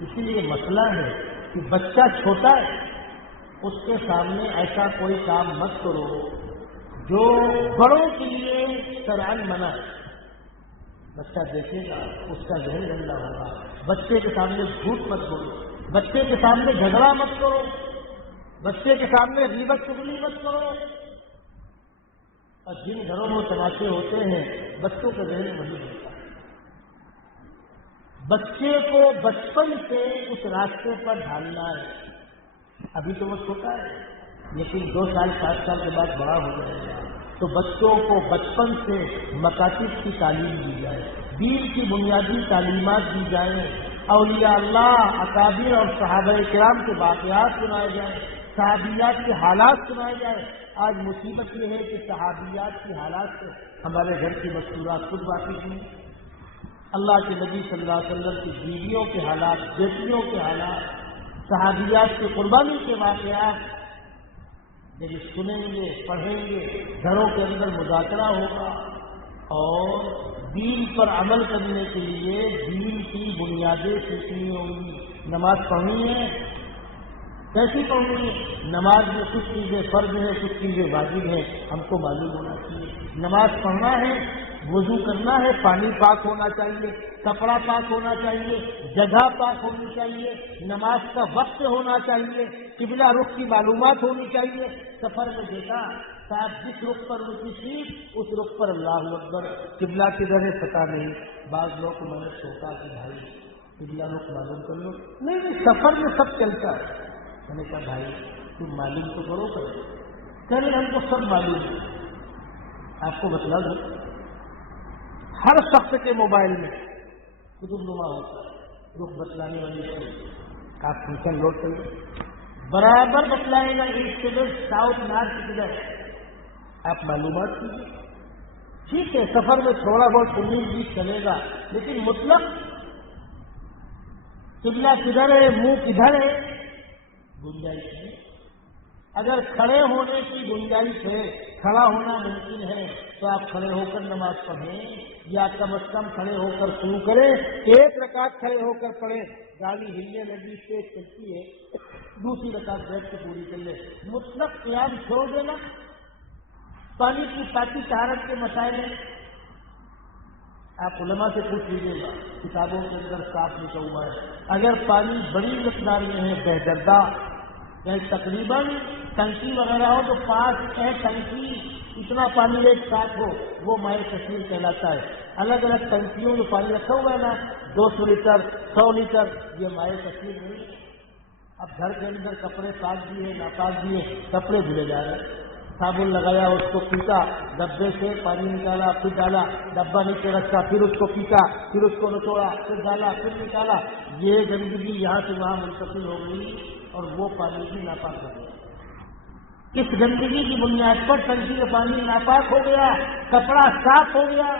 اسی لیے مسئلہ ہے کہ بچہ چھوٹا ہے، اس کے سامنے ایسا کوئی کام مت کرو جو بڑوں کے لیے شرعاً منع ہے۔ بچہ دیکھے گا، اس کا ذہن گندا ہوگا۔ بچے کے سامنے جھوٹ مت بولو، بچے کے سامنے جھگڑا مت کرو، بچے کے سامنے غیبت چغلی مت کرو۔ اور جن گھروں میں تماشے ہوتے ہیں بچوں کا ذہن وہی ہوتا ہے۔ بچے کو بچپن سے اس راستے پر ڈھالنا ہے۔ ابھی تو وہ چھوٹا ہے، لیکن 2 سال 7 سال کے بعد بڑا ہو جائے گا تو بچوں کو بچپن سے مکاتب کی تعلیم دی جائے، دین کی بنیادی تعلیمات دی جائیں، اولیاء اللہ، اکابر اور صحابہ کرام کے واقعات سنائے جائیں، صحابیات کے حالات سنائے جائیں۔ آج مصیبت یہ ہے کہ صحابیات کے حالات سے ہمارے گھر کی مستورات خود واقف ہیں۔ اللہ کے نبی صلی اللہ علیہ وسلم کی بیویوں کے حالات، بیٹیوں کے حالات، صحابیات کی قربانی کے واقعات جب سنیں گے، پڑھیں گے، گھروں کے اندر مذاکرہ ہوگا اور دین پر عمل کرنے کے لیے دین کی بنیادیں سیکھنی ہوگی. نماز پڑھنی ہے، کیسی پڑھنی ہے؟ نماز میں کچھ چیزیں فرض ہیں، کچھ چیزیں واجب ہیں، ہم کو معلوم ہونا چاہیے. نماز پڑھنا ہے، وضو کرنا ہے، پانی پاک ہونا چاہیے، کپڑا پاک ہونا چاہیے، جگہ پاک ہونی چاہیے، نماز کا وقت ہونا چاہیے، قبلہ رخ کی معلومات ہونی چاہیے. سفر میں دیکھا صاحب جس رخ پر ان کی تھی اس رخ پر اللہ اکبر، قبلہ کدھر ہے پتہ نہیں. بعض لوگ کو میں نے سوچا کہ بھائی قبلہ رخ معلوم کر لو. نہیں، سفر میں سب چلتا ہے. میں نے کہا بھائی تم معلوم تو کرو. کرے ہم کو سب معلوم ہے. آپ کو بتلا دو، ہر شخص کے موبائل میں کتب نما ہوتا ہے، رخ بتلانے والی چیز. آپ فنکشن لوڈ کریے، برابر بتلائے گا ایسٹ ویسٹ ساؤتھ نارتھ کدھر. آپ معلومات کیجیے. ٹھیک ہے سفر میں تھوڑا بہت 19-20 چلے گا، لیکن مطلق قبلہ کدھر ہے، منہ کدھر ہے، گنجائش ہے. اگر کھڑے ہونے کی گنجائش ہے، کھڑا ہونا ممکن ہے، تو آپ کھڑے ہو کر نماز پڑھیں، یا کم از کم کھڑے ہو کر شروع کریں. ایک رکعت کھڑے ہو کر پڑھیں. گاڑی ہلنے لگی، تیز چلتی ہے، دوسری رکعت بیٹھ کے پوری کر لے. مطلق قیام چھوڑ دینا. پانی کی پاکی طہارت کے مسائل ہیں، آپ علماء سے پوچھ لیجیے گا، کتابوں کے اندر صاف لکھا ہوا ہے. اگر پانی بڑی مقدار میں ہے، بہدردہ، یعنی تقریباً ٹنکی وغیرہ ہو تو 5 ٹنکی اتنا پانی ایک ساتھ ہو، وہ مائع کثیر کہلاتا ہے. الگ الگ ٹنکیوں میں پانی رکھا ہوا ہے نا، 200 لیٹر 100 لیٹر، یہ مائع کثیر نہیں. اب گھر کے اندر کپڑے پاک دیے ناپاک دیے، کپڑے دھلے جا رہے ہیں، صابن لگایا، اس کو پیٹا، ڈبے سے پانی نکالا، پھر ڈالا، ڈبہ نیچے رکھا، پھر اس کو پیٹا، پھر اس کو نچوڑا، پھر ڈالا، پھر نکالا. یہ گندگی یہاں سے وہاں منتقل ہو گئی اور وہ پانی بھی ناپاک ہو گیا. اس گندگی کی بنیاد پر ٹنکی کا پانی ناپاک ہو گیا، کپڑا صاف ہو گیا.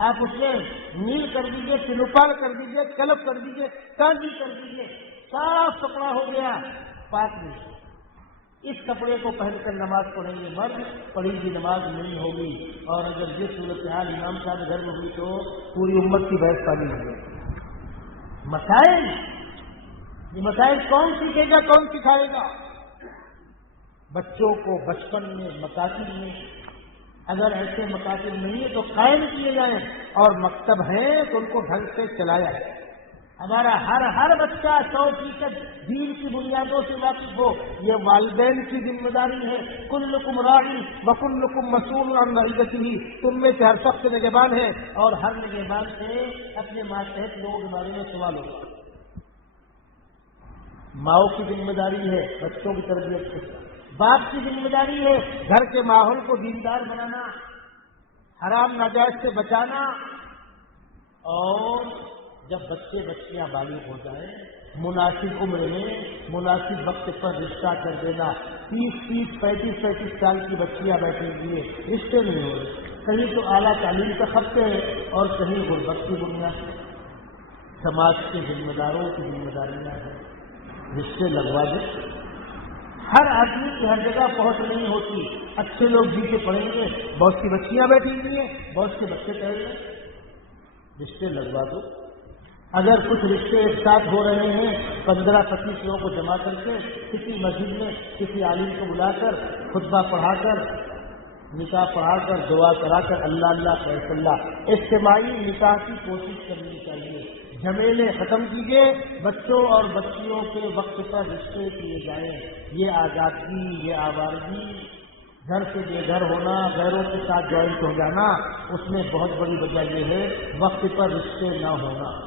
آپ اسے نیل کر دیجیے، سلوپال کر دیجیے، کلب کر دیجیے، کانجی کر دیجیے، صاف کپڑا ہو گیا، پاک نہیں. اس کپڑے کو پہن کر نماز پڑھیں گے مرد، پڑھی ہوئی نماز نہیں ہوگی. اور اگر یہ صورتحال امام صاحب گھر میں ہوئی تو پوری امت کی بحث پانی ہو گئی. مسائل، یہ مسائل کون سیکھے گا، کون سکھائے گا؟ بچوں کو بچپن میں مکاتب میں، اگر ایسے مکاتب نہیں ہے تو قائم کیے جائیں، اور مکتب ہیں تو ان کو ڈھنگ سے چلایا ہے. ہمارا ہر بچہ 100% دین کی بنیادوں سے واقف ہو. یہ والدین کی ذمہ داری ہے. کلکم راعی وکلکم مسئول عن رعیتہ، تم میں سے ہر شخص نگہبان ہے، اور ہر نگہبان سے اپنے ماتحت لوگوں کے بارے میں سوال ہوگا. ماؤں کی ذمہ داری ہے بچوں کی تربیت کرنا، باپ کی ذمہ داری ہے گھر کے ماحول کو دیندار بنانا، حرام ناجائز سے بچانا. اور جب بچے بچیاں بالغ ہو جائیں، مناسب عمر میں مناسب وقت پر رشتہ کر دینا. 30 35 سال کی بچیاں بیٹھے ہوئے رشتے نہیں ہو رہے، کہیں تو اعلیٰ تعلیم کا خطے ہے اور کہیں غربت کی بنیاد ہے. سماج کے ذمہ داروں کی ذمہ داریاں ہیں، رشتے لگوا دیں. ہر آدمی کی ہر جگہ پہنچ نہیں ہوتی. اچھے لوگ جی کے پڑھیں گے، بہت سی بچیاں بیٹھی ہوئی ہیں، بہت سے بچے ٹہل رہے ہیں، رشتے لگوا دو. اگر کچھ رشتے ایک ساتھ ہو رہے ہیں، 15-25 لوگوں کو جمع کر کے کسی مسجد میں کسی عالم کو بلا کر خطبہ پڑھا کر، نکاح پڑھا کر، دعا کرا کر، اللہ اللہ فیصلہ اللہ، اجتماعی نکاح کی کوشش کرنی چاہیے. جھمیلے ختم کیجیے، بچوں اور بچیوں کے وقت پر رشتے کیے جائیں. یہ آزادی، یہ آوارگی، گھر سے بے گھر ہونا، غیروں کے ساتھ جوائنٹ ہو جانا، اس میں بہت بڑی وجہ یہ ہے وقت پر رشتے نہ ہونا.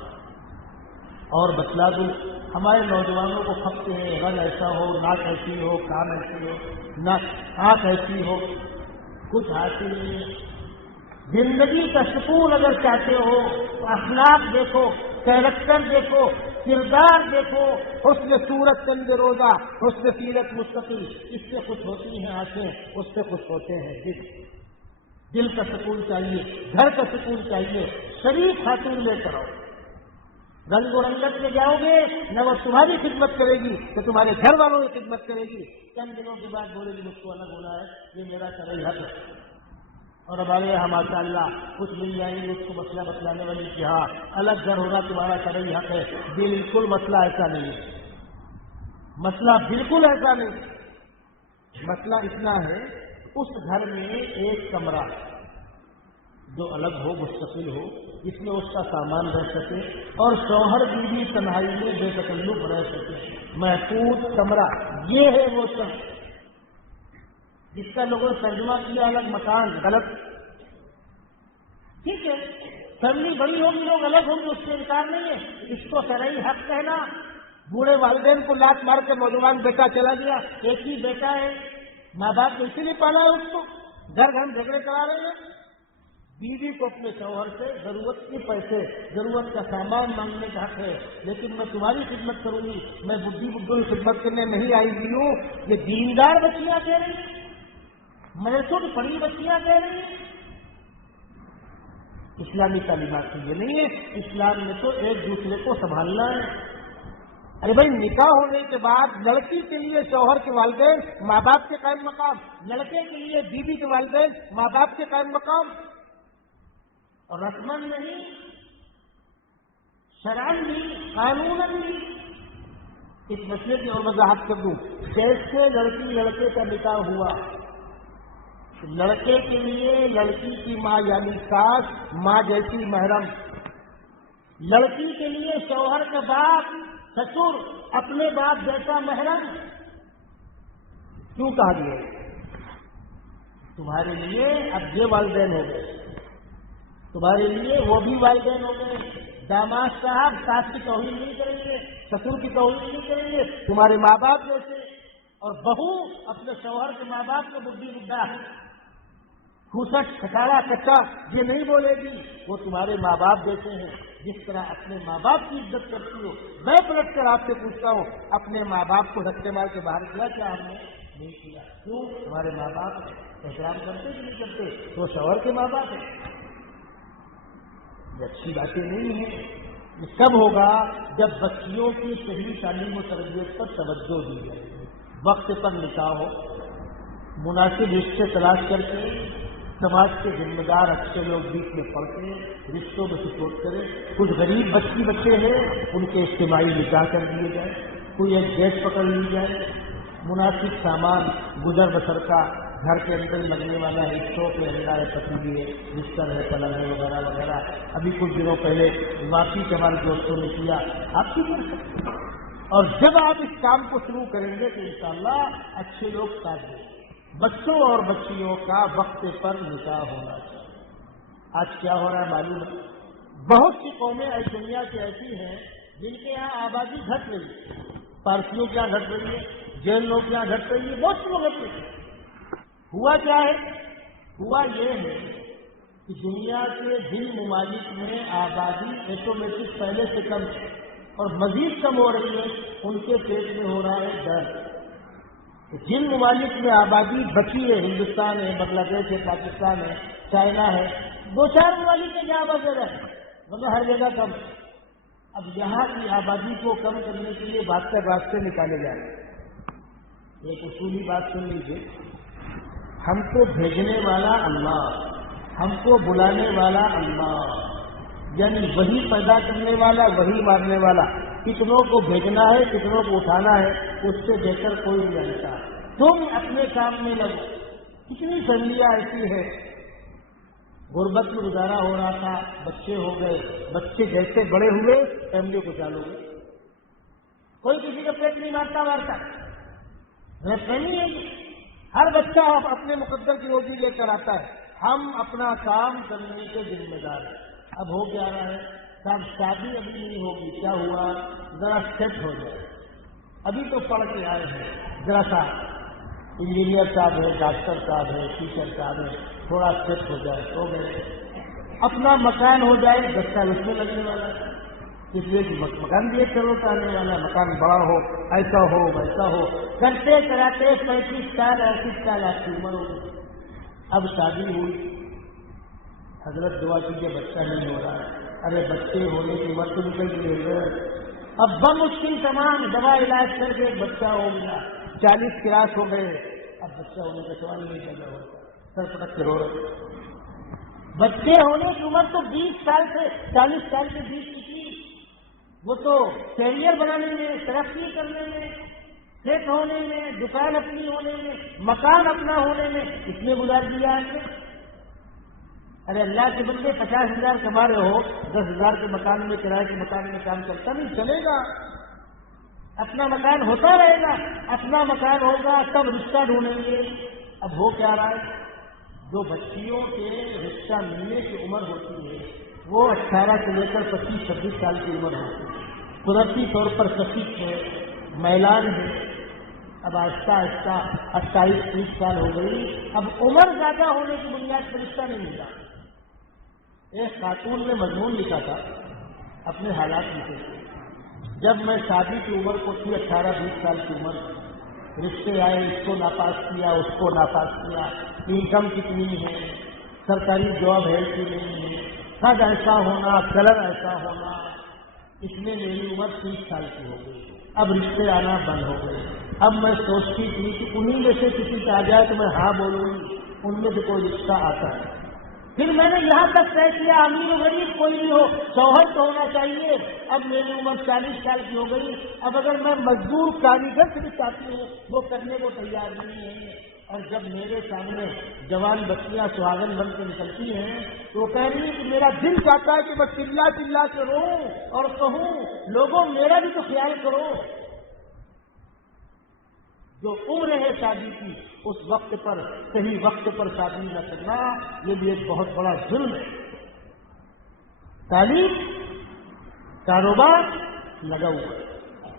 اور بتلا دوں، ہمارے نوجوانوں کو خپتے ہیں، رنگ ایسا ہو، ناک ایسی ہو، کان ایسی ہو، آنکھ ایسی ہو، کچھ حاصل نہیں ہے. زندگی کا سکون اگر چاہتے ہو تو اخلاق دیکھو، کیریکٹر دیکھو، کردار دیکھو، حسن صورت چند روزہ، حسن سیرت مستقل، اس سے خوش ہوتی ہیں آنکھیں، اس سے خوش ہوتے ہیں دل. دل کا سکون چاہیے، گھر کا سکون چاہیے. شریف خاتون لے کر آؤ. رنگ و رنگت میں جاؤ گے نہ وہ تمہاری خدمت کرے گی تو تمہارے گھر والوں کی خدمت کرے گی. چند دنوں کے بعد بولے گی مجھ کو الگ ہونا ہے، یہ میرا شرعی حق ہے. اور ہمارے یہاں ماشاء اللہ کچھ مل جائیں گے اس کو مسئلہ بتلانے والی کہ ہاں الگ گھر ہونا تمہارا طرح حق ہے. بالکل مسئلہ ایسا نہیں ہے. مسئلہ بالکل ایسا نہیں. مسئلہ اتنا ہے اس گھر میں ایک کمرہ جو الگ ہو, مستقل ہو, جس میں اس کا سامان رہ سکے اور شوہر بیوی تنہائی میں بے تکلف رہ سکے, محفوظ کمرہ. یہ ہے وہ سب جس کا لوگوں نے ترجمہ کیا الگ مکان. غلط. ٹھیک ہے, فیملی بڑی ہوگی, لوگ الگ ہوں گے, اس سے انکار نہیں ہے. اس کو شرعی حق کہنا. بوڑھے والدین کو لات مار کے نوجوان بیٹا چلا گیا, ایک ہی بیٹا ہے, ماں باپ نے اسی لیے پالا ہے اس کو. گھر گھر جھگڑے کرا رہے ہیں. بیوی کو اپنے شوہر سے ضرورت کے پیسے, ضرورت کا سامان مانگنے کا حق ہے, لیکن میں تمہاری خدمت کروں گی, میں بڈھی بڈھوں کی خدمت کرنے نہیں آئی ہوئی ہوں. یہ دیندار بچیاں کہہ رہی ہیں, محسوس پڑی بچیاں کہہ رہی ہیں. اسلامی تعلیمات کی یہ نہیں ہے. اسلام میں تو ایک دوسرے کو سنبھالنا ہے. ارے بھائی, نکاح ہونے کے بعد لڑکی کے لیے شوہر کے والدین ماں باپ کے قائم مقام, لڑکے کے لیے بیوی کے والدین ماں باپ کے قائم مقام. اور رسمن نہیں, شرعن بھی, قانون بھی. اس مسئلے کی اور وضاحت کر دوں. جیسے لڑکی لڑکے کا نکاح ہوا, لڑکے کے لیے لڑکی کی ماں یعنی ساس ماں جیسی محرم, لڑکی کے لیے شوہر کا باپ سسر اپنے باپ جیسا محرم. کیوں کہا گیا؟ تمہارے لیے اب یہ والدین ہو گئے, تمہارے لیے وہ بھی والدین ہو گئے. داماد صاحب ساس کی توہین نہیں کریں گے, سسر کی توہین نہیں کریں گے, تمہارے ماں باپ جیسے. اور بہو اپنے شوہر کے ماں باپ کو بڈھی بڈھا, کھوسٹ کھٹاڑا کچا یہ نہیں بولے گی. وہ تمہارے ماں باپ جیسے ہیں. جس طرح اپنے ماں باپ کی عزت کرتی ہو, میں پلٹ کر آپ سے پوچھتا ہوں, اپنے ماں باپ کو دھکے مار کے باہر کیا کیا ہم نے نہیں کیا؟ کیوں؟ تمہارے ماں باپ احترام کرتے کہ نہیں کرتے؟ تو شوہر کے ماں باپ ہیں. یہ اچھی باتیں نہیں ہیں. یہ کب ہوگا؟ جب بچیوں کی صحیح تعلیم و تربیت پر توجہ دی جائے, وقت پر نکاح ہو, مناسب رشتے تلاش کر کے سماج کے ذمہ دار اچھے لوگ بیچ میں پڑھ کے رشتوں میں سپورٹ کریں. کچھ غریب بچے ہیں ان کے اجتماعی نکاح کر دیے جائے, کوئی ایک گیس پکڑ لی جائے, مناسب سامان گزر بسر کا گھر کے اندر لگنے والا ہے, اسٹو پہ انڈا ہے, پتیلی ہے, بستر ہے, پلنگ ہے, وغیرہ وغیرہ. ابھی کچھ دنوں پہلے واقعی کے ہمارے دوستوں نے کیا, آپ بھی کر سکتے ہیں. اور جب آپ اس کام کو شروع کریں گے تو انشاءاللہ اچھے لوگ ساتھ دیں گے. بچوں اور بچیوں کا وقت پر نکاح ہونا چاہیے. آج کیا ہو رہا ہے معلوم ہے؟ بہت سی قومیں دنیا کی ایسی ہیں جن کے یہاں آبادی گھٹ رہی ہے. پارسیوں کے یہاں گھٹ رہی ہے, جین لوگ کے یہاں گھٹ رہی ہے, بہت سے لوگ گھٹ رہی ہے. ہوا کیا ہے؟ ہوا یہ ہے کہ دنیا کے جن ممالک میں آبادی ایٹومیٹک پہلے سے کم ہے اور مزید کم ہو رہی ہے, ان کے پیٹ میں ہو رہا ہے ڈر. جن ممالک میں آبادی بچی ہے, ہندوستان ہے, بنگلہ دیش ہے, پاکستان ہے, چائنا ہے, 2-4 ممالک ہے جہاں وغیرہ ہے, مگر ہر جگہ کم. اب یہاں کی آبادی کو کم کرنے کے لیے بہتر راستے نکالے جا رہے ہیں. ایک اصولی بات سن لیجیے, ہم کو بھیجنے والا اللہ, ہم کو بلانے والا اللہ, یعنی وہی پیدا کرنے والا, وہی مارنے والا. کتنوں کو بھیجنا ہے, کتنوں کو اٹھانا ہے, اس سے بہتر کوئی نہیں جانتا. تم اپنے کام میں لگو. کتنی فیملیاں ایسی ہیں غربت میں گزارا ہو رہا تھا, بچے ہو گئے, بچے جیسے بڑے ہوئے فیملی کو چالو گئے. کوئی کسی کا پیٹ نہیں مارتا. فیملی ہے, ہر بچہ اپنے مقدر کی روزی لے کر آتا ہے. ہم اپنا کام کرنے کے ذمہ دار ہیں. اب ہو کیا رہا ہے صاحب, شادی ابھی نہیں ہوگی, کیا ہوا, ذرا سیٹ ہو جائے. ابھی تو پڑھ کے آئے ہیں, ذرا سا انجینئر صاحب ہے, ڈاکٹر صاحب ہے, ٹیچر صاحب ہے, تھوڑا سیٹ ہو جائے, ہو گئے. اپنا مکان ہو جائے, 10 سال اس میں لگنے والا ہے, اس لیے کہ مکان بھی 1 کروڑ کا آنے والا, مکان بڑا ہو, ایسا ہو ویسا ہو, کرتے کراتے 35 سال 38 سال آپ کی عمر ہوگی. اب شادی ہوئی, حضرت دعا کیجیے بچہ نہیں ہو رہا ہے. ارے بچے ہونے کی عمر تو نکل گئی ہے. اب بمشکل تمام دوا علاج کر کے بچہ ہو گیا, 40 کراس ہو گئے. اب بچہ ہونے کا سوال نہیں پیدا ہوتا. سر پٹک کے رو رہے. بچے ہونے کی عمر تو 20 سال سے 40 سال کے بیچ کی تھی. وہ تو کیریئر بنانے میں، ترقی کرنے میں، سیٹ ہونے میں، دکان اپنی ہونے میں، مکان اپنا ہونے میں اس میں گزار دیا ہے. ارے اللہ کے بندے 50,000 کما رہے ہو، 10,000 کے مکان میں، کرائے کے مکان میں کام کرتا نہیں چلے گا. اپنا مکان ہوتا رہے گا، اپنا مکان ہوگا تب رشتہ ڈھونڈیں گے. اب ہو کیا رہا ہے؟ جو بچیوں کے رشتہ ملنے کی عمر ہوتی ہے وہ 18 سے لے کر 25-26 سال کی عمر ہوتی ہے. قدرتی طور پر سفید ہے، میلان ہے. اب آہستہ آہستہ 28-30 سال ہو گئی. اب عمر زیادہ ہونے کی بنیاد پر رشتہ نہیں ملا. ایک خاتون نے مضمون لکھا تھا، اپنے حالات لکھے تھے. جب میں شادی کی عمر کو تھی 18-20 سال کی عمر، رشتے آئے، اس کو ناپاس کیا، اس کو ناپاس کیا، انکم کتنی ہے، سرکاری جاب ہے کہ نہیں ہے، قد ایسا ہونا، کلر ایسا ہونا. اس میں میری عمر 30 سال کی ہو گئی. اب رشتے آنا بند ہو گئے. اب میں سوچتی تھی کہ انہیں میں سے کسی سے آ جائے تو میں ہاں بولوں گی، ان میں سے کوئی رشتہ آتا ہے. پھر میں نے یہاں تک طے کیا امیر و غریب کوئی بھی ہو، شوہر تو ہونا چاہیے. اب میری عمر 40 سال کی ہو گئی. اب اگر میں مزدور کاریگر سے بھی چاہتی ہوں وہ کرنے کو تیار نہیں ہے. اور جب میرے سامنے جوان بچیاں سہاگن بن کے نکلتی ہیں تو وہ کہہ رہی ہے کہ میرا دل چاہتا ہے کہ میں چلا چلا کے روؤں اور کہوں لوگوں میرا بھی تو خیال کرو. جو عمر ہے شادی کی اس وقت پر صحیح وقت پر شادی نہ کرنا یہ بھی ایک بہت بڑا ظلم ہے. تعلیم، کاروبار لگا ہوا،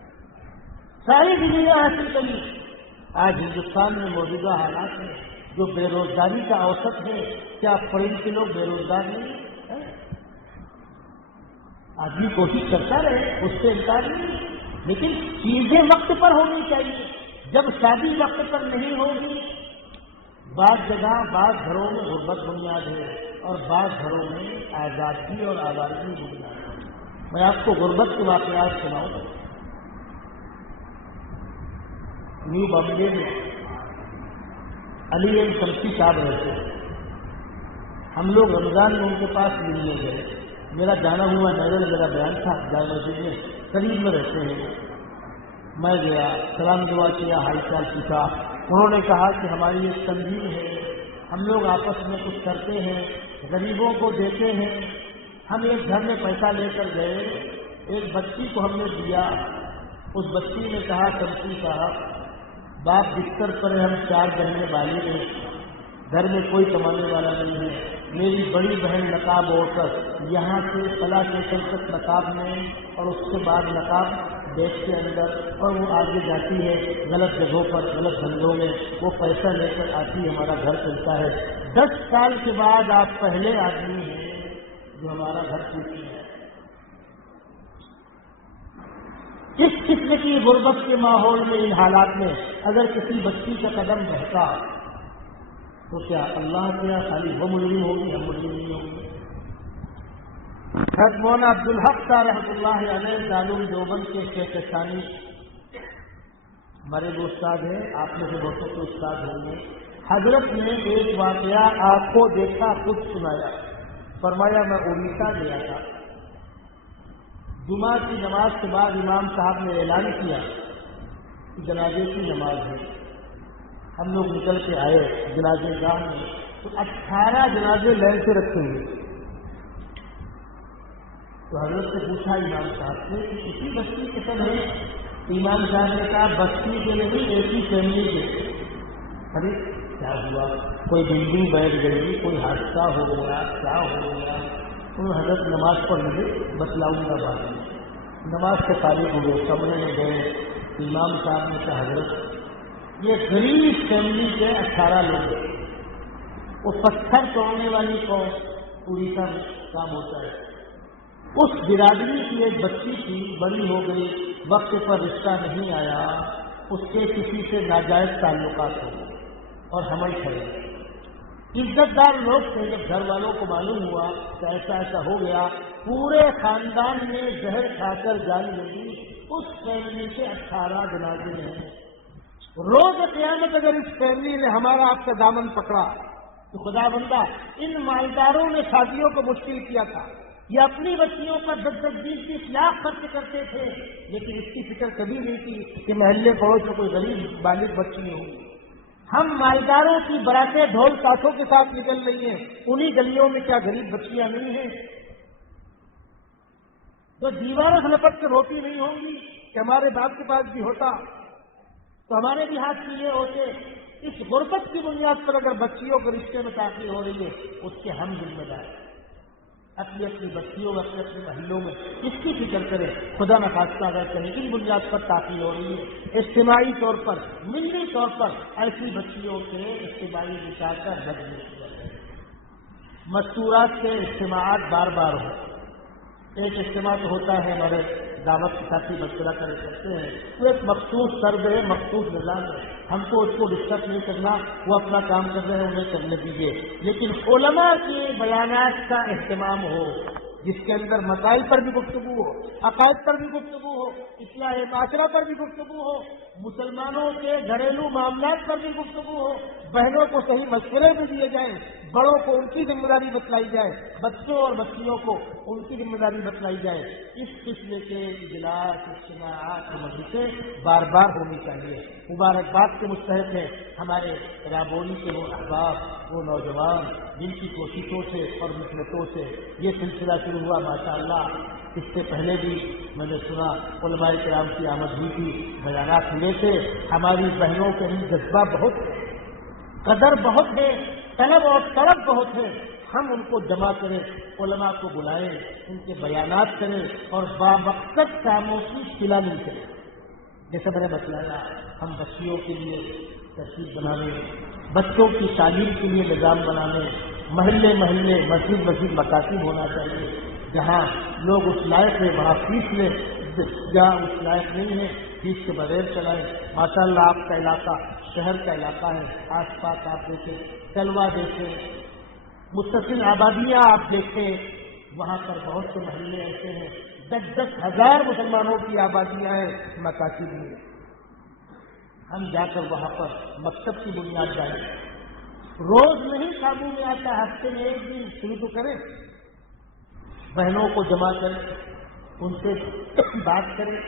ساری دنیا حاصل کرنی. آج ہندوستان میں موجودہ حالات میں جو بے روزگاری کا اوسط ہے، کیا فریب کے لوگ بے روزگار نہیں ہیں؟ آدمی کوشش کرتا رہے، اس سے انکار نہیں، لیکن چیزیں وقت پر ہونی چاہیے. جب شادی وقت پر نہیں ہوگی، بعض جگہ بعض گھروں میں غربت بنیاد ہے اور بعض گھروں میں آزادی اور آبادی بنیاد ہے. میں آپ کو غربت کے واقعات سناؤں. نیو بامبے میں علی شمسی صاحب رہتے ہیں. ہم لوگ رمضان میں ان کے پاس ملنے گئے. میرا جانا ہوا نظر میرا بیان تھا، جامع مسجد میں قریب میں رہتے ہیں. میں گیا، سلام دعا کیا، حال چال پوچھا. انہوں نے کہا کہ ہماری ایک تنظیم ہے، ہم لوگ آپس میں کچھ کرتے ہیں، غریبوں کو دیتے ہیں. ہم ایک گھر میں پیسہ لے کر گئے، ایک بچی کو ہم نے دیا. اس بچی نے کہا شمسی صاحب باپ بستر پر ہے، ہم 4 بہنیں بالغ ہیں، گھر میں کوئی کمانے والا نہیں ہے. میری بڑی بہن نقاب اوڑھ کر یہاں سے فلاں اسٹیشن تک نقاب میں اور اس کے بعد نقاب بیگ کے اندر، اور وہ آگے جاتی ہے غلط جگہوں پر، غلط دھندوں میں، وہ پیسہ لے کر آتی ہے، ہمارا گھر چلتا ہے. 10 سال کے بعد آپ پہلے آدمی ہیں جو ہمارا گھر چلتی ہے. اس قسم کی غربت کے ماحول میں، ان حالات میں اگر کسی بچی کا قدم بڑھتا تو کیا اللہ کے یہاں خالی وہ مجرم ہوگی، ہم مجرم نہیں ہوں گے؟ حضرت مولانا عبدالحق صاحب رحمۃ اللہ علیہ دارالعلوم دیوبند کے شیخ ثانی ہمارے وہ استاد ہیں، آپ میں سے بہتوں کے استاد ہوں گے. حضرت نے ایک واقعہ آپ کو دیکھا خود سنایا. فرمایا میں اڑیسہ گیا تھا، جمعہ کی نماز کے بعد امام صاحب نے اعلان کیا کہ جنازے کی نماز ہے. ہم لوگ نکل کے آئے جنازے گاہ میں تو 18 جنازے لائن سے رکھے ہوئے. تو حضرت سے پوچھا امام صاحب سے کہ کسی بستی کے سب ہے؟ امام صاحب نے کہا بستی کے نہیں، ایک ہی فیملی کے. ارے کیا ہوا؟ کوئی بلڈنگ بیٹھ گئی، کوئی حادثہ ہو گیا، کیا ہو گیا؟ تو حضرت نماز پڑھ لے، بتلاؤں گا بعد میں. نماز سے فارغ ہوئے، کمرے میں گئے. امام صاحب نے کہا حضرت یہ غریب فیملی کے 18 لوگ ہیں. وہ پتھر توڑنے والی قوم اڑیسہ میں کام ہوتا ہے. اس برادری کی ایک بچی تھی، بڑی ہو گئی، وقت پر رشتہ نہیں آیا، اس کے کسی سے ناجائز تعلقات ہو گئے اور حمل کھڑے. عزت دار لوگ تھے. جب گھر والوں کو معلوم ہوا کہ ایسا ایسا ہو گیا، پورے خاندان میں زہر کھا کر جان لگی. اس فیملی کے 18 جنازے ہیں. روز قیامت اگر اس فیملی نے ہمارا آپ کا دامن پکڑا تو خدا بندہ ان مالداروں نے شادیوں کو مشکل کیا تھا، یہ اپنی بچیوں پر 10-10 20 لاکھ خرچ کرتے تھے، لیکن اس کی فکر کبھی نہیں کی کہ محلے پڑوس میں کوئی غریب بالغ بچی ہوں۔ ہم مالداروں کی براتیں ڈھول تاشوں کے ساتھ نکل رہی ہیں، انہی گلیوں میں کیا غریب بچیاں نہیں ہیں جو دیواروں سے لپٹ کے روتی نہیں ہوں گی کہ ہمارے باپ کے پاس بھی ہوتا تو ہمارے بھی ہاتھ پیلے ہوتے؟ اس غربت کی بنیاد پر اگر بچیوں کے رشتے میں تاخیر ہو رہی ہے اس کے ہم ذمہ دار ہیں۔ اپنی اپنی بستیوں میں اپنے اپنے محلوں میں اس کی فکر کریں۔ خدا نخواستہ اگر کہیں ان بنیاد پر تاخیر ہو رہی ہے، اجتماعی طور پر ملی طور پر ایسی بچیوں کے اجتماعی نکاح کا نظم مستورات کے اجتماعات بار بار ہو۔ ایک اجتماع تو ہوتا ہے ہمارے دعوت کے ساتھی مشورہ کرتے ہیں، وہ ایک مخصوص سرد ہے، مخصوص نظام ہے، ہم کو اس کو ڈسٹرب نہیں کرنا، وہ اپنا کام کر رہے ہیں انہیں کرنے دیجیے، لیکن علماء کے بیانات کا اہتمام ہو جس کے اندر مسائل پر بھی گفتگو ہو، عقائد پر بھی گفتگو ہو، اصلاح معاشرہ پر بھی گفتگو ہو، مسلمانوں کے گھریلو معاملات پر بھی گفتگو ہو، بہنوں کو صحیح مشورے بھی دیے جائیں، بڑوں کو ان کی ذمہ داری بتلائی جائے، بچوں اور بچیوں کو ان کی ذمہ داری بتلائی جائے۔ اس قسم کے اجلاس، اجتماعات اور مجلسیں بار بار ہونی چاہیے۔ مبارکباد کے مستحق ہیں ہمارے رابوری کے وہ احباب، وہ نوجوان جن کی کوششوں سے اور محنتوں سے یہ سلسلہ شروع ہوا۔ ماشاءاللہ اس سے پہلے بھی میں نے سنا علماء کرام کی آمد ہوئی تھی، بیانات ہوئے تھے۔ ہماری بہنوں کے لیے جذبہ بہت ہے، قدر بہت ہے، طلب اور طلب بہت ہے۔ ہم ان کو جمع کریں، علماء کو بلائیں، ان کے بیانات کریں اور بامقصد کاموں کی پلاننگ کریں۔ جیسے میں نے بتلایا، ہم بچیوں کے لیے ترتیب بنانے، بچوں کی تعلیم کے لیے نظام بنانے، محلے محلے مسجد مسجد مکاتب ہونا چاہیے جہاں لوگ اس لائق ہیں وہاں فیس لیں، جہاں اس لائق نہیں ہے فیس کے بغیر چلائیں۔ ماشاءاللہ آپ کا علاقہ شہر کا علاقہ ہے، آس پاس آپ دیکھیں، کلوا دیکھیں، متصل آبادیاں آپ دیکھیں، وہاں پر بہت سے محلے ایسے ہیں 10-10 ہزار مسلمانوں کی آبادیاں ہیں مکاتب میں۔ ہم جا کر وہاں پر مکتب کی بنیاد ڈالیں، روز نہیں قابو میں آتا، ہفتے میں ایک دن شروع تو کریں، بہنوں کو جمع کریں، ان سے بات کریں،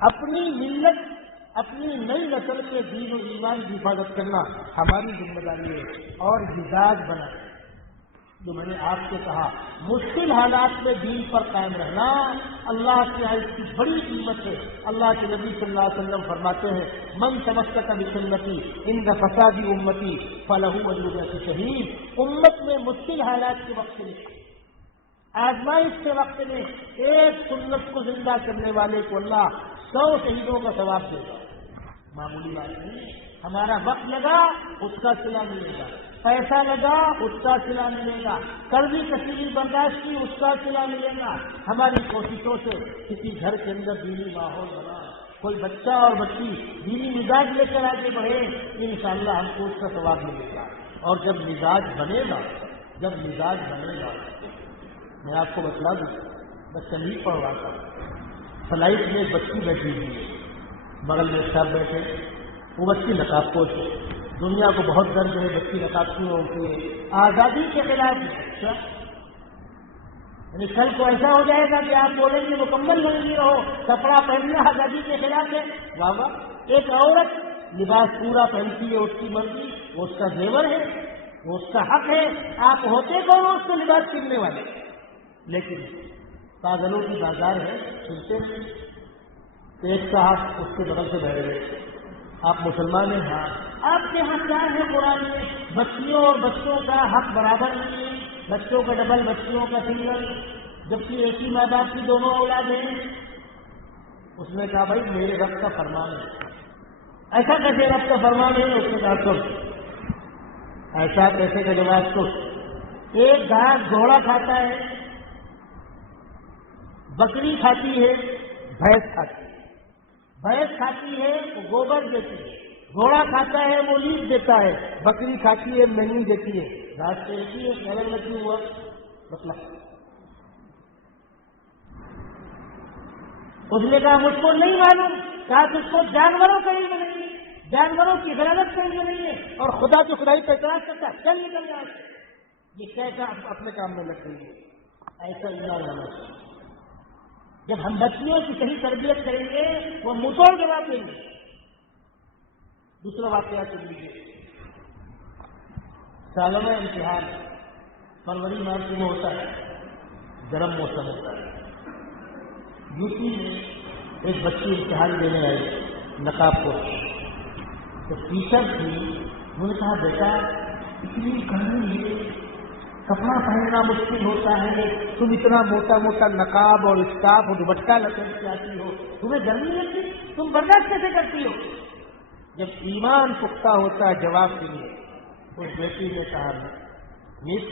اپنی ملت اپنی نئی نسل کے دین و ایمان کی حفاظت کرنا ہماری ذمہ داری ہے، اور مزاج بنائیں۔ جو میں نے آپ سے کہا، مشکل حالات میں دین پر قائم رہنا اللہ کے یہاں اس کی بڑی قیمت ہے۔ اللہ کے نبی صلی اللہ علیہ وسلم فرماتے ہیں، من تمسک بسنتی عند فساد امتی فلہ اجر شہید۔ امت میں مشکل حالات کے وقت میں، آزمائش کے وقت میں ایک سنت کو زندہ کرنے والے کو اللہ 100 شہیدوں کا ثواب دے گا۔ معمولی بات نہیں، ہمارا وقت لگا اس کا صلہ ملے گا، پیسہ لگا اس کا صلہ ملے گا، قرضی کثیری برداشت کی اس کا صلہ ملے گا۔ ہماری کوششوں سے کسی گھر کے اندر دینی ماحول بنا، کوئی بچہ اور بچی دینی مزاج لے کر آگے بڑھے، انشاءاللہ ہم کو اس کا ثواب ملے گا۔ اور جب مزاج بنے گا، میں آپ کو بتلا دوں، میں صحیح پڑھ رہا تھا، فلائٹ میں بچی بیٹھی ہوئی ہے، بغل میں صاحب بیٹھے، وہ بچی نقاب پوش ہے، دنیا کو بہت درد ہے بچی نقاب کیوں ہوتی ہے، آزادی کے خلاف ہے۔ یعنی کل کو ایسا ہو جائے گا کہ آپ بولیں گے مکمل نہیں رہو، کپڑا پہننا آزادی کے خلاف ہے۔ واہ واہ، ایک عورت لباس پورا پہنتی ہے، اس کی مرضی، وہ اس کا زیور ہے، وہ اس کا حق ہے، آپ ہوتے کون اس کو لباس سننے والے؟ لیکن پاگلوں کی بازار ہے، سنتے ہیں۔ تو ایک صاحب اس کے بغل سے بیٹھ گئے، آپ مسلمان ہیں؟ ہاں۔ آپ کے حق کیا ہے قرآن میں؟ بچیوں اور بچوں کا حق برابر نہیں ہے، بچوں کا ڈبل، بچیوں کا سنگل، جبکہ ایک ہی ماں باپ کی دونوں اولادیں۔ اس نے کہا بھائی میرے رب کا فرمان ہے۔ ایسا کیسے رب کا فرمان ہے؟ اس نے کہا سن، ایسا کیسے کا جواب سن، ایک گھاس گھوڑا کھاتا ہے، بکری کھاتی ہے، بھینس کھاتی ہے، بھینس کھاتی ہے وہ گوبر دیتی ہے، گھوڑا کھاتا ہے وہ لیف دیتا ہے، بکری کھاتی ہے مینی دیتی ہے، گھاس سے ایک ہی ہے، الگ الگ کیوں ہوا؟ مطلب اس نے کہا مجھ کو نہیں معلوم، کہا تجھ کو جانوروں کا علم نہیں، جانوروں کی غلط کرنے نہیں ہے، اور خدا کی خدائی پہ اعتراض کرتا ہے چل نکل جائے، یہ کیسا اپنے کام میں لگ گئی ہے؟ ایسا ایمان ہونا چاہیے۔ جب ہم بچیوں کی صحیح تربیت کریں گے وہ منہ توڑ جواب دیں گے۔ دوسرا واقعہ سن لیجیے، سالانہ امتحان فروری مارچ میں ہوتا ہے، گرم موسم ہوتا ہے۔ یو پی میں ایک بچی امتحان دینے آئی نقاب کو، تو ٹیچر تھی، انہوں نے کہا بیٹا اتنی گرمی ہے، کپڑا پہننا مشکل ہوتا ہے، تم اتنا موٹا موٹا نقاب اور اسکارف اور دوپٹہ لپیٹ کے آتی ہو، تمہیں گرمی لگتی، تم برداشت کیسے کرتی ہو؟ جب ایمان پختہ ہوتا ہے جواب کے لیے، اس بیٹی نے کہا مس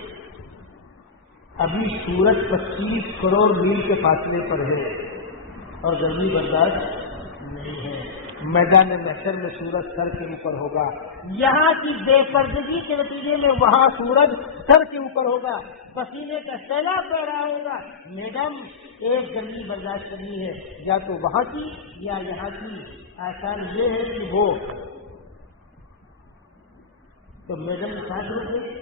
ابھی سورج 25 کروڑ میل کے فاصلے پر ہے اور گرمی برداشت نہیں ہے، میدان محشر میں سورج سر کے اوپر ہوگا، یہاں کی بے پردگی کے نتیجے میں وہاں سورج سر کے اوپر ہوگا، پسینے کا سیلاب بہ رہا ہوگا، میڈم ایک گرمی برداشت کرنی ہے، یا تو وہاں کی یا یہاں کی، آسان یہ ہے کہ وہ تو میڈم ساتھ رکھے۔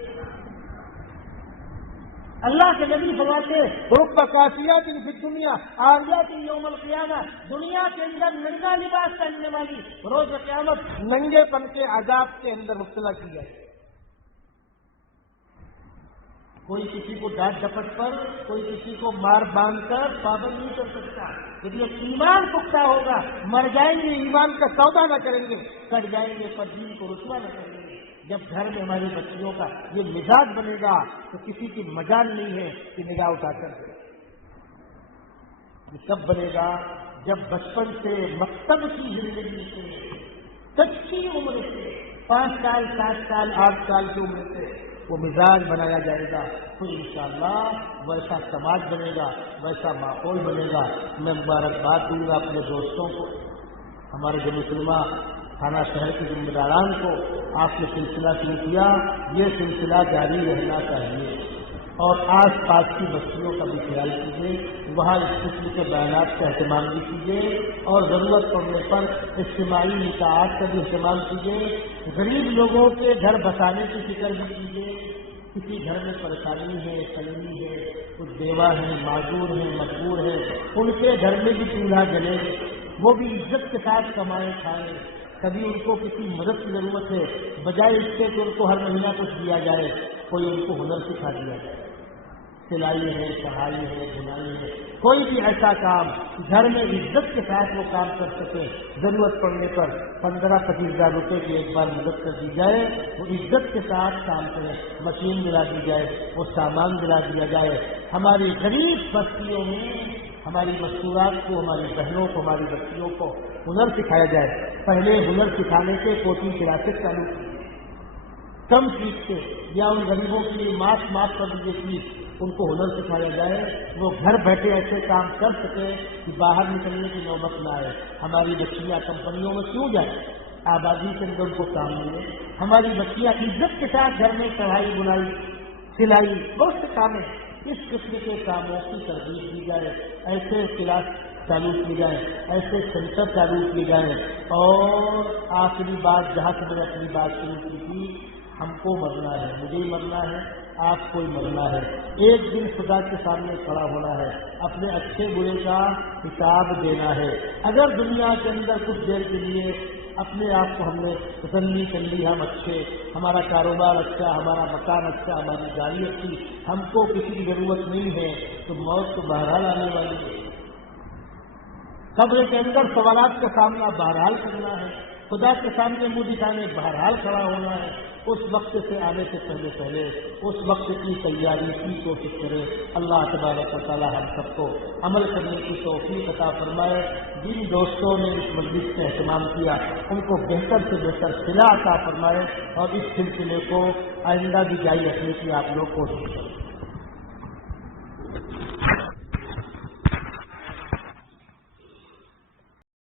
اللہ کے نبی فرماتے رب کاسیات فی الدنیا عاریات یوم القیامہ، دنیا کے اندر ننگا لباس پہننے والی روز قیامت ننگے پن کے عذاب کے اندر مبتلا کی جائے۔ کوئی کسی کو ڈانٹ ڈپٹ پر، کوئی کسی کو مار باندھ کر پابند نہیں کر سکتا، لیکن ایمان پختہ ہوگا، مر جائیں گے ایمان کا سودا نہ کریں گے، کٹ جائیں گے پر دین کو رسوا نہ کریں گے۔ جب گھر میں ہماری بچیوں کا یہ مزاج بنے گا تو کسی کی مجال نہیں ہے کہ نگاہ اٹھا کر دے۔ یہ سب بنے گا جب بچپن سے مکتب کی زندگی سے، کچی عمر سے، 5 سال 7 سال 8 سال کی عمر سے وہ مزاج بنایا جائے گا تو انشاءاللہ ویسا سماج بنے گا، ویسا ماحول بنے گا۔ میں مبارکباد دوں گا اپنے دوستوں کو، ہمارے جو مسلمان تھانہ شہر کے ذمہ داران کو، آپ نے سلسلہ شروع کیا، یہ سلسلہ جاری رہنا چاہیے، اور آس پاس کی بستیوں کا بھی خیال کیجیے، وہاں اس قسم کے بیانات کا اہتمام بھی کیجیے، اور ضرورت پڑنے پر اجتماعی نکاحات کا بھی اہتمام کیجیے، غریب لوگوں کے گھر بسانے کی فکر بھی کیجیے، کسی گھر میں پریشانی ہے، تنگی ہے، کچھ بیوہ ہیں، معذور ہیں، مجبور ہیں، ان کے گھر میں بھی چولہا جلے، وہ بھی عزت کے ساتھ کمائے کھائیں۔ کبھی ان کو کسی مدد کی ضرورت ہے، بجائے اس کے کہ ان کو ہر مہینہ کچھ دیا جائے، کوئی ان کو ہنر سکھا دیا جائے، سلائی ہے، کڑھائی ہے، بنائی ہے، کوئی بھی ایسا کام گھر میں عزت کے ساتھ وہ کام کر سکے، ضرورت پڑنے پر 15-25 ہزار روپے کی ایک بار مدد کر دی جائے، وہ عزت کے ساتھ کام کرے، مشین دلا دی جائے، وہ سامان دلا دیا جائے۔ ہماری غریب بستیوں میں ہماری مستورات کو، ہماری بہنوں کو، ہماری بچیوں کو ہنر سکھایا جائے۔ پہلے ہنر سکھانے کے کوچنگ کلاسز چالو کی، کم فیس سے، یا ان غریبوں کے لیے معاف کر دیجیے فیس، ان کو ہنر سکھایا جائے، وہ گھر بیٹھے ایسے کام کر سکے کہ باہر نکلنے کی نوبت نہ آئے۔ ہماری بچیاں کمپنیوں میں کیوں جائیں، آبادی کے اندر ان کو کام ملے۔ ہماری بچیاں عزت کے ساتھ گھر میں کڑھائی بنائی سلائی بہت سے کام ہیں، اس قسم کے کاموں کی ترغیب دی جائے، ایسے کلاس چالو کی جائیں، ایسے سینٹر چالو کیے جائیں۔ اور آخری بات جہاں سے میں نے اپنی بات شروع کی تھی، ہم کو مرنا ہے، مجھے ہی مرنا ہے، آپ کو ہی مرنا ہے، ایک دن خدا کے سامنے کھڑا ہونا ہے، اپنے اچھے برے کا حساب دینا ہے۔ اگر دنیا کے اندر کچھ دیر کے لیے اپنے آپ کو ہم نے تسلی کر لی، ہم اچھے، ہمارا کاروبار اچھا، ہمارا مکان اچھا، ہماری گاڑی اچھی، ہم کو کسی کی ضرورت نہیں ہے، تو موت تو بہرحال آنے والی ہے۔ قبر کے اندر سوالات کا سامنا بہرحال کرنا ہے، خدا کے سامنے منہ دکھانے بہرحال کھڑا ہونا ہے۔ اس وقت سے آنے سے پہلے اس وقت کی تیاری کی کوشش کرے۔ اللہ تبارک و تعالی ہم سب کو عمل کرنے کی توفیق عطا فرمائے۔ جن دوستوں نے اس مجلس کا اہتمام کیا ان کو بہتر سے بہتر صلہ عطا فرمائے، اور اس سلسلے کو آئندہ بھی جاری رکھنے کی آپ لوگ کوشش کریں۔